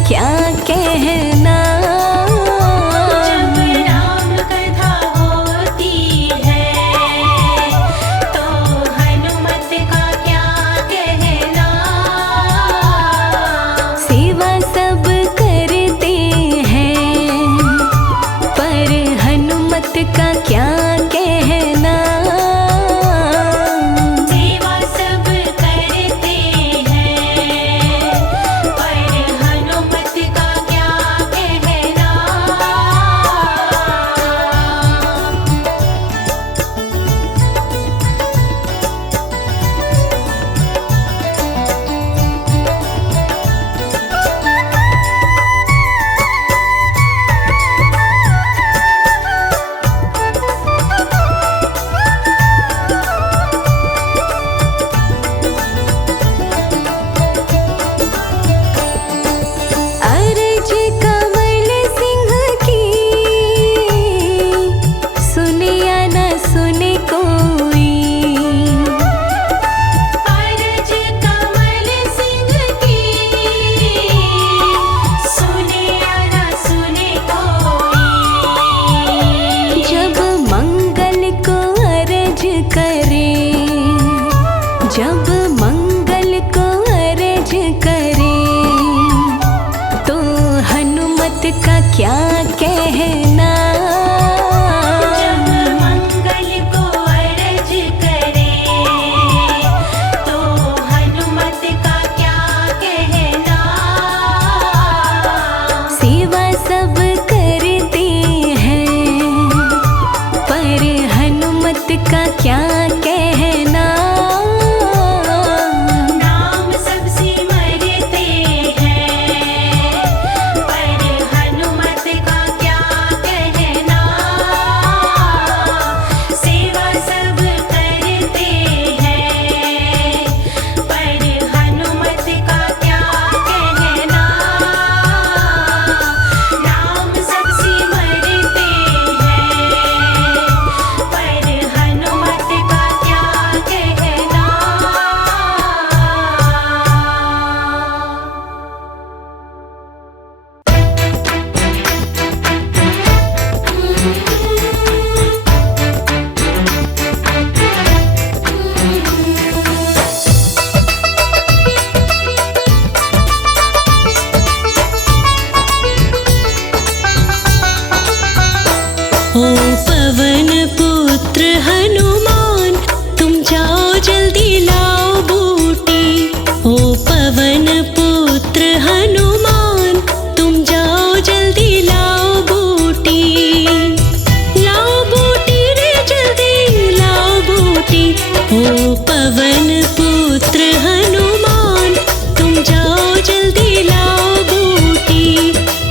क्या कहना। जब राम कथा होती है तो हनुमत का क्या कहना। सेवा सब करते हैं पर हनुमत का क्या कहना। सेवा सब करते हैं पर हनुमत का क्या कहना। अर्ज कमल सिंह की सुने या न सुने कोई। अर्ज कमल सिंह की सुने या न सुने कोई। जब मंगल को अर्ज करे, जब मंगल को अर्ज करे तो हनुमत का क्या कहना। जब मंगल को अर्ज करे तो हनुमत का क्या कहना। सेवा सब करते हैं पर हनुमत का क्या कहना। नाम सब सिमरते हैं पर हनुमत का क्या कहना। सेवा सब करते हैं पर हनुमत का क्या कहना। नाम सब सिमरते हैं पर हनुमत का क्या कहना। ओ पवन पुत्र हनुमान तुम जाओ जल्दी लाओ बूटी। ओ पवन पुत्र हनुमान तुम जाओ जल्दी लाओ बूटी। लाओ बूटी रे जल्दी लाओ बूटी। ओ पवन पुत्र हनुमान तुम जाओ जल्दी लाओ बूटी।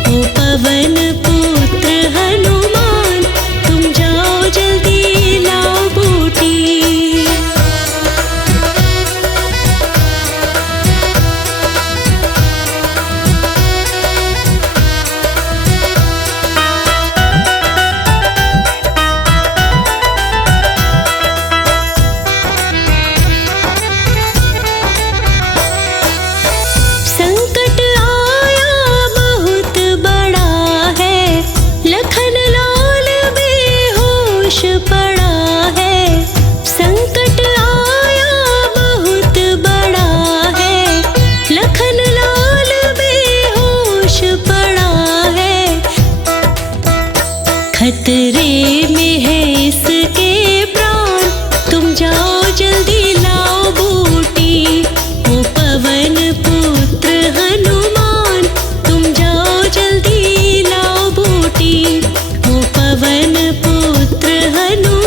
ओ पवन पुत्र हनुमान तुम जाओ जल्दी लाओ बूटी। संकट आया बहुत बड़ा है, लखन लाल बेहोश पड़ा है। संकट आया बहुत बड़ा है, लखन लाल बेहोश पड़ा है। खतरे में है इसके प्राण तुम जाओ जल्दी लाओ बूटी। ओ पवन पुत्र हनुमान तुम जाओ जल्दी लाओ बूटी। ओ पवन पुत्र हनुमान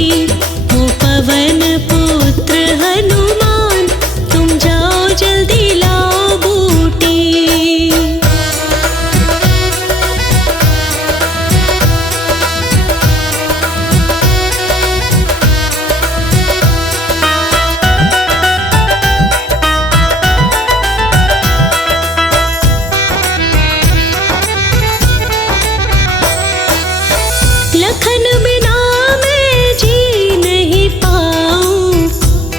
ओ पवन पुत्र हनुमान, तुम जाओ जल्दी लाओ बूटी। लखन बिना मैं जी नहीं पाऊं,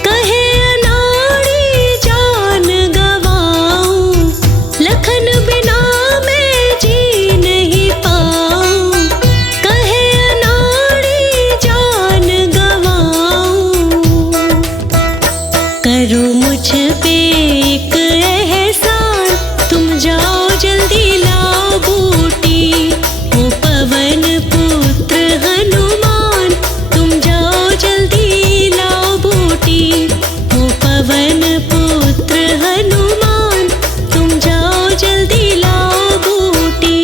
कहे अनाड़ी जान गवाऊं। लखन बिना मैं जी नहीं पाऊं, कहे अनाड़ी जान गवाऊं। करो मुझ पे एक एहसान, तुम जाओ जल्दी लाओ बूटी। ओ पवन पुत्र हनुमान, तुम जाओ जल्दी लाओ बूटी। ओ पवन पुत्र हनुमान, तुम जाओ जल्दी लाओ बूटी।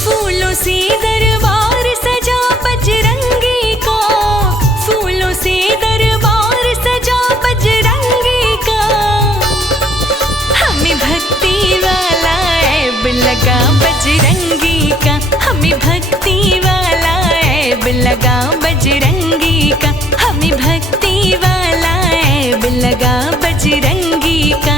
फूलों से दरबार सजा बजरंगी का, फूलों से दरबार सजा बजरंगी का। हमें भक्ति वाला ऐब लगा बजरंगी का, हमें भक्ति वाला ऐब लगा बजरंगी का, हमें भक्ति वाला ऐब लगा बजरंगी का।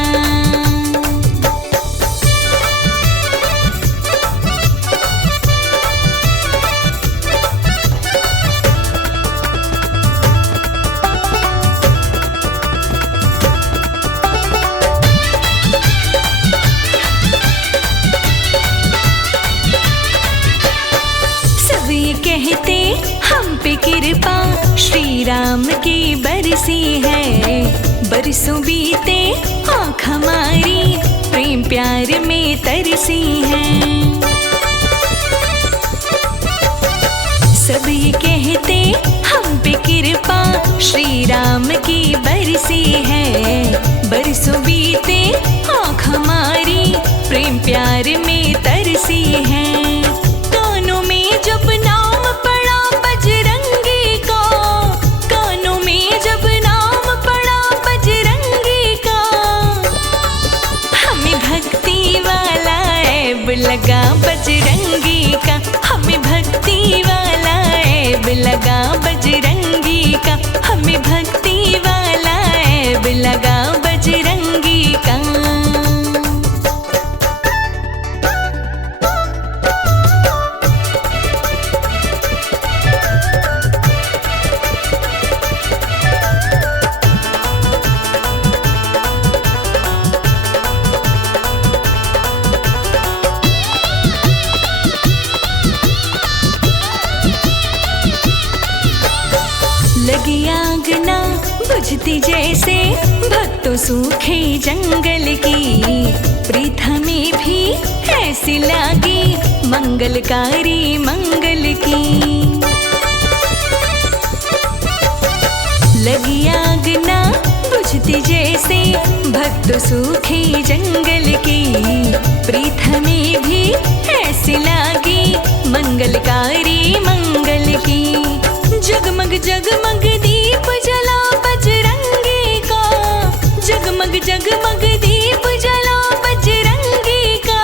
सब ये कहते हम पे कृपा श्री राम की बरसी है। बरसों बीते आँख हमारी प्रेम प्यार में तरसी है। सब ये कहते हम पे कृपा श्री राम की बरसी है। बरसों बीते आँख हमारी प्रेम प्यार में तरसी है। कानों में जब नाम पड़ा बजरंगी का, कानों में जब नाम पड़ा बजरंगी का। हमें भक्ति वाला ऐब लगा बजरंगी का, हमें भक्ति वाला ऐब लगा बजरंगी का, हमें भक्ति वाला ऐब लगा बजरंगी का। लगी आग ना बुझती जैसे भक्तों सूखे जंगल की। प्रीत हमें भी ऐसी लागी मंगलकारी मंगल की। लगी आग ना बुझती जैसे भक्तों सूखे जंगल की। प्रीत हमें भी ऐसी लागी मंगलकारी मंगल की। जगमग जगमग दीप जला बजरंगी का, जगमग जगमग दीप जला बजरंगी का।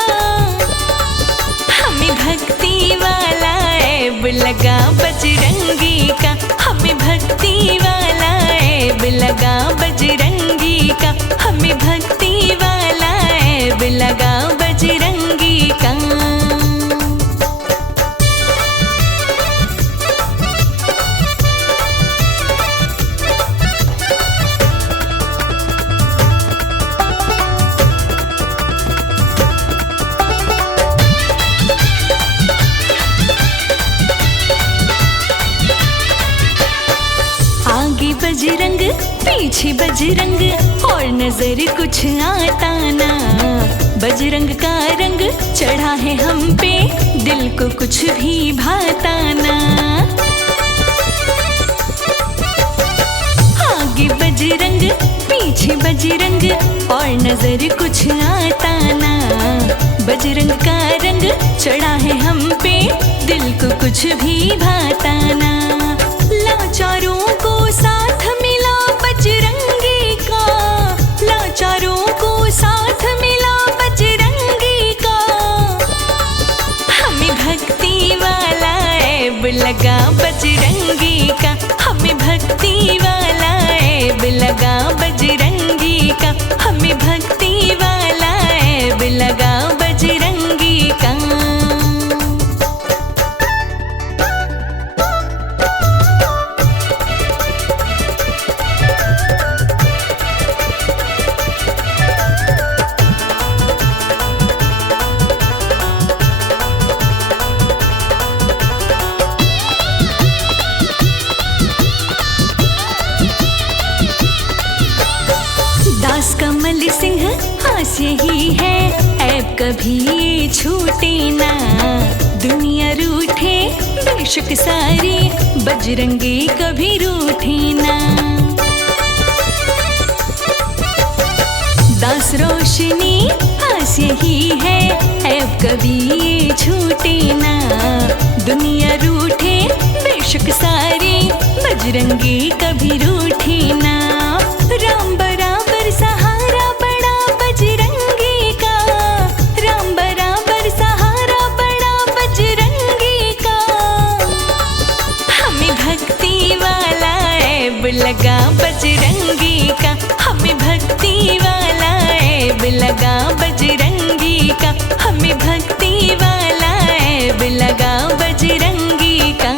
हमें भक्ति वाला ऐब लगा बजरंगी का, हमें भक्ति वाला ऐब लगा बजरंगी का, हमें भक्ति वाला ऐब लगा बजरंगी का। पीछे बजरंग और और नजर कुछ आता ना। बजरंग का रंग चढ़ा है हम पे, दिल को कुछ भी भाता ना। आगे बजरंग पीछे बजरंग और नजर कुछ आता ना। बजरंग का रंग चढ़ा है हम पे, दिल को कुछ भी भाता ना। लाचारों को साथ मिला बजरंगी का, लाचारों को साथ मिला बजरंगी का। हमें भक्ति वाला ऐब लगा बजरंगी का, हमें भक्ति वाला ऐब लगा बजरंगी का, हमें भक्ति वाला ऐब लगा बजरंगी का। दास कमल सिंह हास यही है, ऐब कभी छूटे ना। दुनिया रूठे बेशक सारी, बजरंगी कभी रूठे ना। दास रोशनी हास यही है, ऐब कभी छूटे ना। दुनिया रूठे बेशक सारी, बजरंगी कभी रूठे ना। राम बराबर सहारा बड़ा बजरंगी का, राम बराबर सहारा बड़ा बजरंगी का। हमें भक्ति वाला ऐब लगा बजरंगी का, हमें भक्ति वाला ऐब लगा बजरंगी का, हमें भक्ति वाला ऐब लगा बजरंगी का।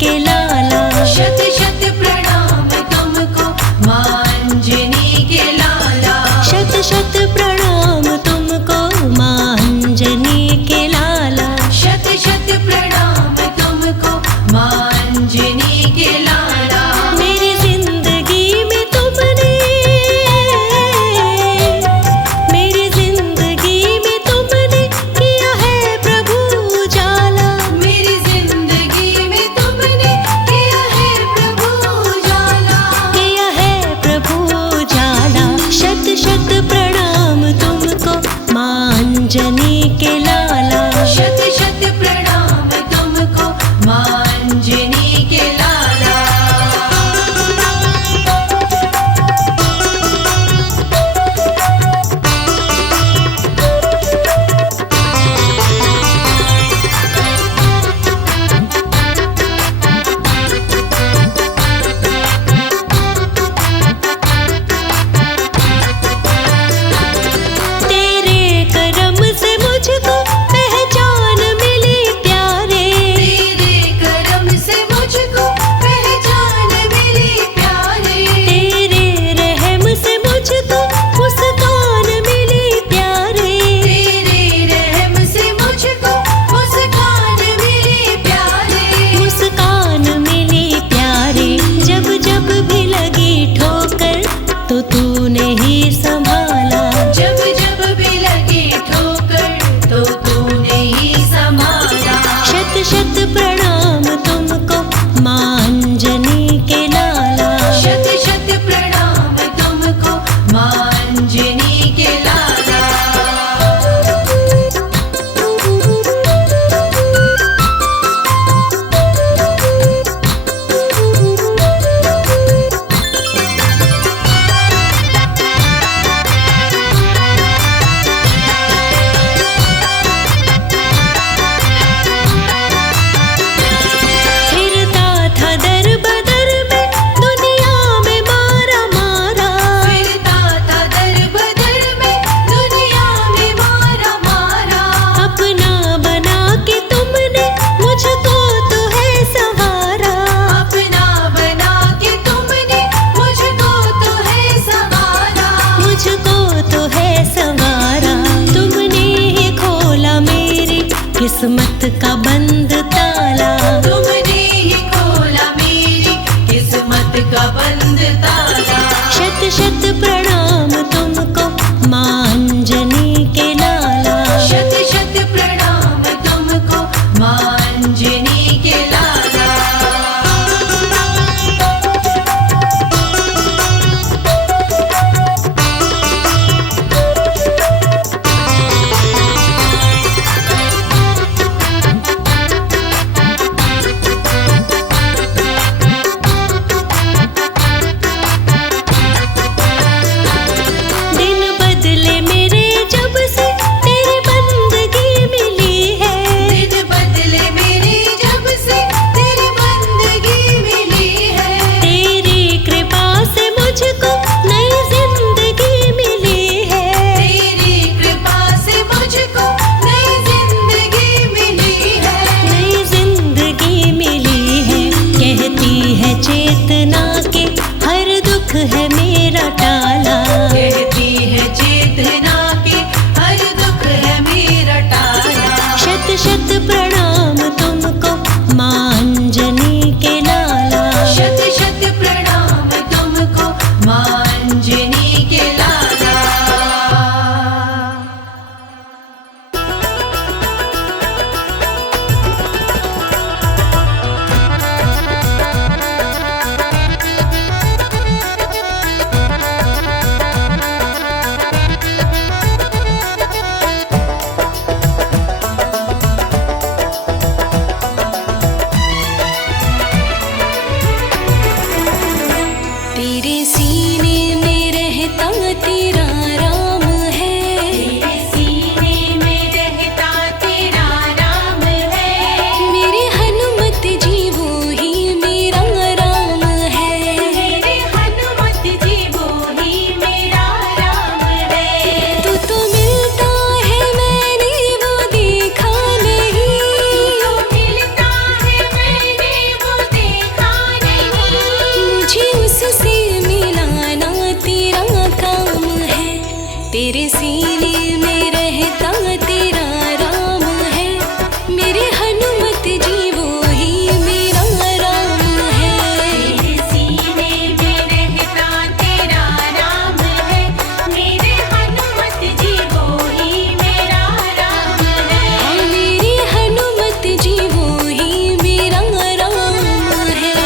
के लाला। शत शत प्रणाम तुमको माँ अंजनी के लाला। शत शत प्रणाम तुमको माँ अंजनी के लाला। शत शत प्रणाम तुमको माँ अंजनी के लाला। मेरी जिंदगी में तुमने, मेरी जिंदगी में तुमने किया है प्रभु उजाला। मेरी जिंदगी में तुमने मेरे सीने में रहता तेरा राम है, मेरे हनुमत जी वो ही मेरा राम है। मेरे सीने में रहता तेरा राम है, मेरे हनुमत जी वो ही मेरा राम है। हाँ, मेरे हनुमत जी वो ही मेरा राम है।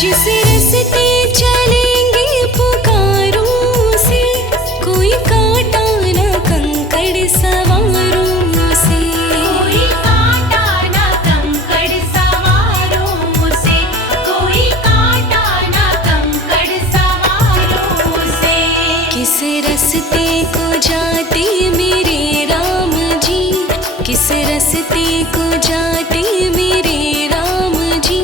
जिस रास्ते चलेंगे पुकारों से, कोई कांटा न कंकड़ सवारों से। कोई कांटा ना कंकड़ सवारों से, कोई कांटा ना कंकड़ सवारों से। किस रास्ते को जाते मेरे राम जी, किस रास्ते को जाते मेरे राम जी,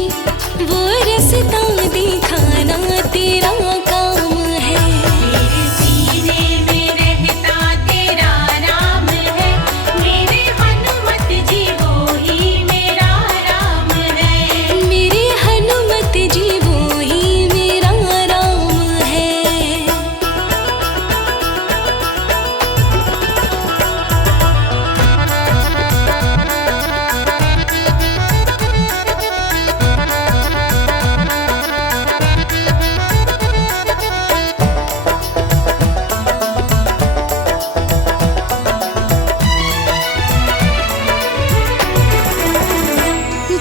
वो रास्ता दिखाना तेरा काम है। मेरे सीने में रहता तेरा राम है, मेरे हनुमत जी वो ही मेरा राम है। मेरे हनुमत जी वो ही मेरा राम है।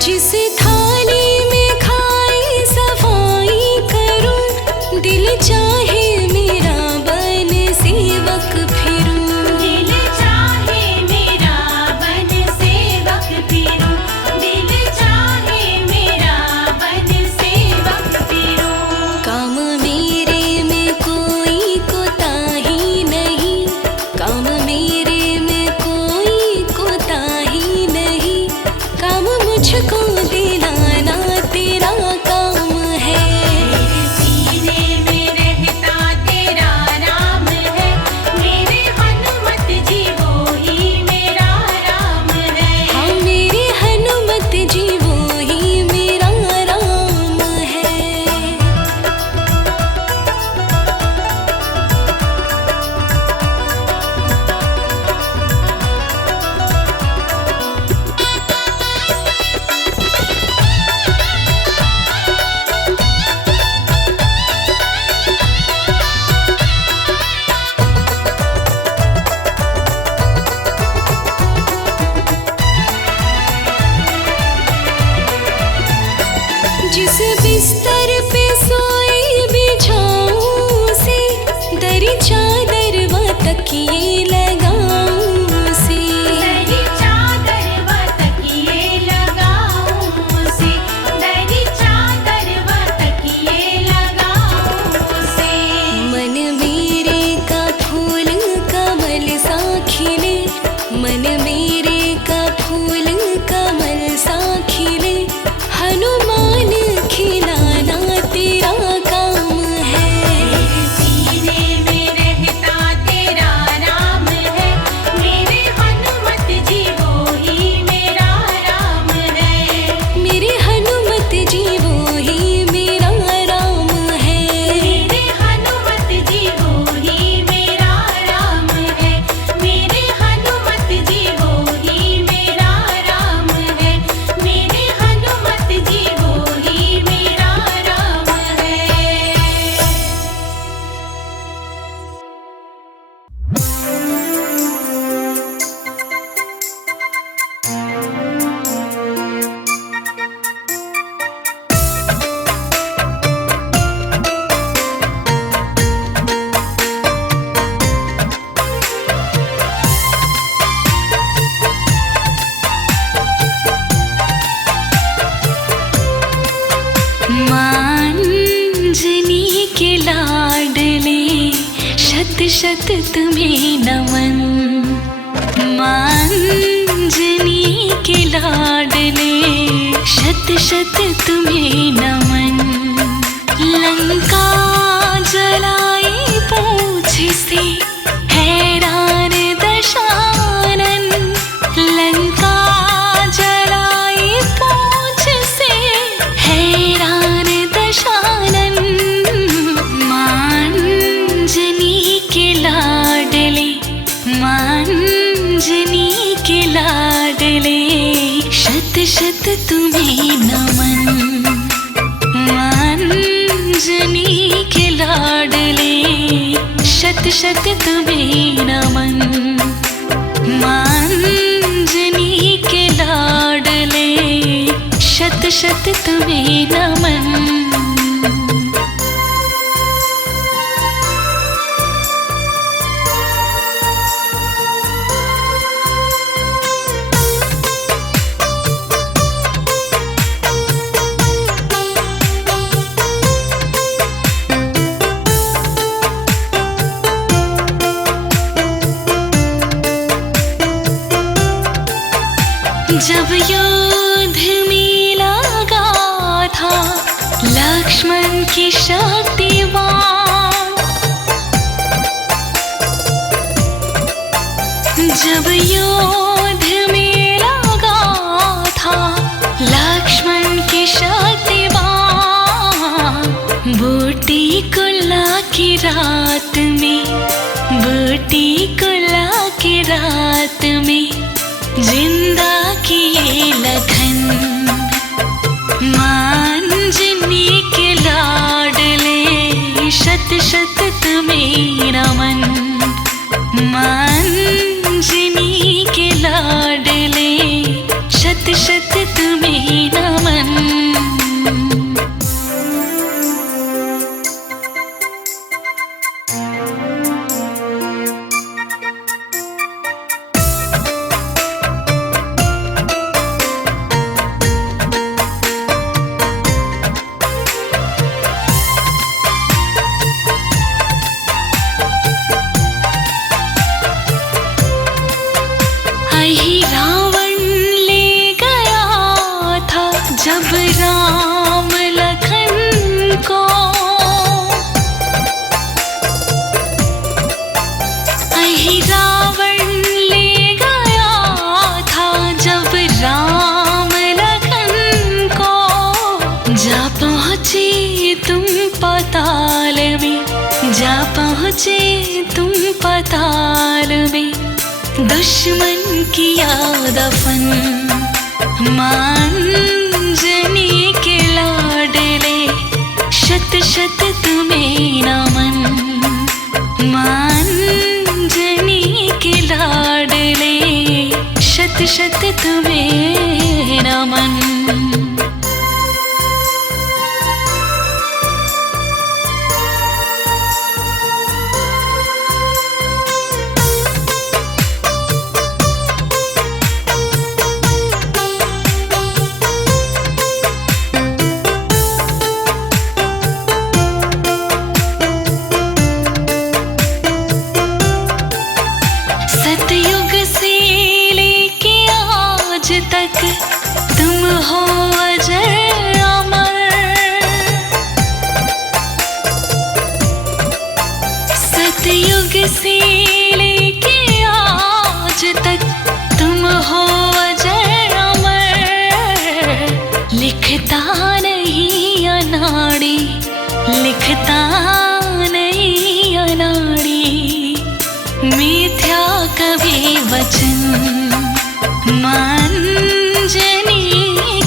जिस थाली में खाए सफाई करूं, दिल चाहे मेरा बन सेवक फिरूं। दिल चाहे मेरा बन सेवक फिरूं, दिल चाहे मेरा बन सेवक फिरूं। काम मेरे में कोई कोताही नहीं, काम मेरे में कोई कोताही नहीं, काम मुझको दिलाना तेरा काम है। मेरे सीने में रहता तेरा राम है, मेरे हनुमत जी वो ही मेरा राम है। हाँ, मेरे हनुमत जी वो ही मेरा राम है। जिस बिस्तर पे सोए बिछाऊं से, दरी चादर व तकिए लगाऊं से। दरी चादर व तकिए लगाऊं से, दरी चादर व तकिए लगाऊं से। मन मेरे का फूल कमल सा खिले, मन मेरे का फूल कमल सा खिले, हनुमान खिलाना तेरा काम है। मेरे सीने में रहता तेरा राम है, मेरे हनुमत जी वो ही मेरा राम है। मेरे हनुमत जी वो ही मेरा राम है। मेरे हनुमत जी वो ही मेरा राम है, मेरे हनुमत जी वो ही मेरा राम है, मेरे हनुमत जी वो ही मेरा राम है। मांजनी के लाडले शत शत तुम्हें नमन। मांजनी के लाडले शत शत तुम्हें नमन। लंका जलाई पूछ से हैरान दशानन। लंका जलाई पूछ से हैरान दशानन। मांजनी के लाडले मांजनी के लाडले शत शत तुम्हें नमन। मांजनी के लाडले शत शत तुम्हें नमन। मांजनी के लाडले शत शत तुम्हें नमन। जब युद्ध में लगा था लक्ष्मण की शक्तिवान। जब युद्ध में लगा था लक्ष्मण की शक्तिवान। बूटी कुल्ला की रात में बूटी कुल्ला की रात में जिंदा किए लखन। मांजनी के लाडले शत शत तुम्हें नमन। मांजनी के लाडले शत शत तुम्हें नमन। ही रावण ले गया था जब राम लखन को। ही रावण ले गया था जब राम लखन को। जा पहुँचे तुम पाताल में जा पहुँचे तुम पाताल में दुश्मन किया दफन। मांजनी के लाडले शत शत तुम्हें नमन। मांजनी के लाडले शत शत तुम्हें नमन। सतयुग से लेके आज तक तुम हो अजर अमर। सतयुग से लेके आज तक तुम हो अजर अमर। लिखता नहीं अनाड़ी लिखता नहीं अनाड़ी मिथ्या कभी वचन। मांजनी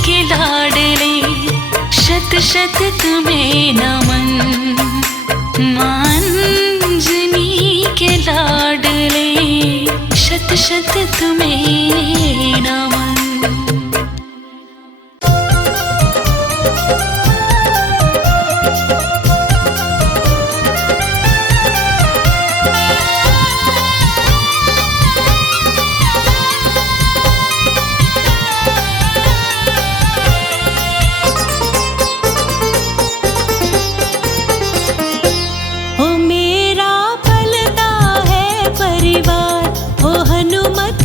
के लाडले शत शत तुम्हें नमन। मांजनी के लाडले शत शत तुम्हें नमन। ओ मेरा पलता है परिवार, ओ हनुमत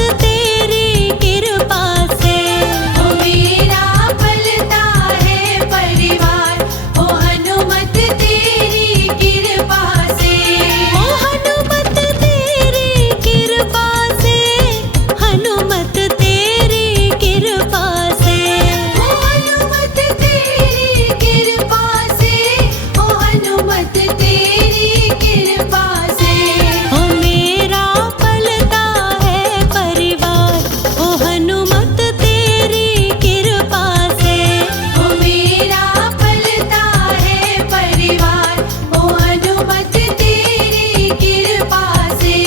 हनुमत तेरी कृपा से। ओ मेरा पलता है परिवार, ओ हनुमत तेरी कृपा से। ओ मेरा पलता है परिवार, ओ हनुमत तेरी कृपा से।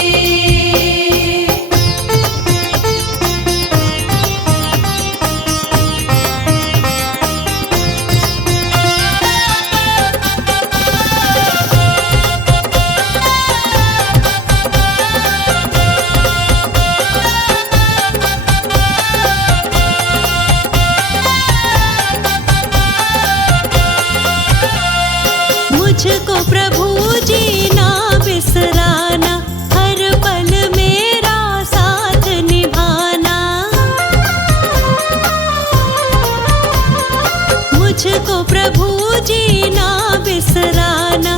मुझको प्रभु जी ना बिसराना, हर पल मेरा साथ निभाना। मुझको प्रभु जी ना बिसराना,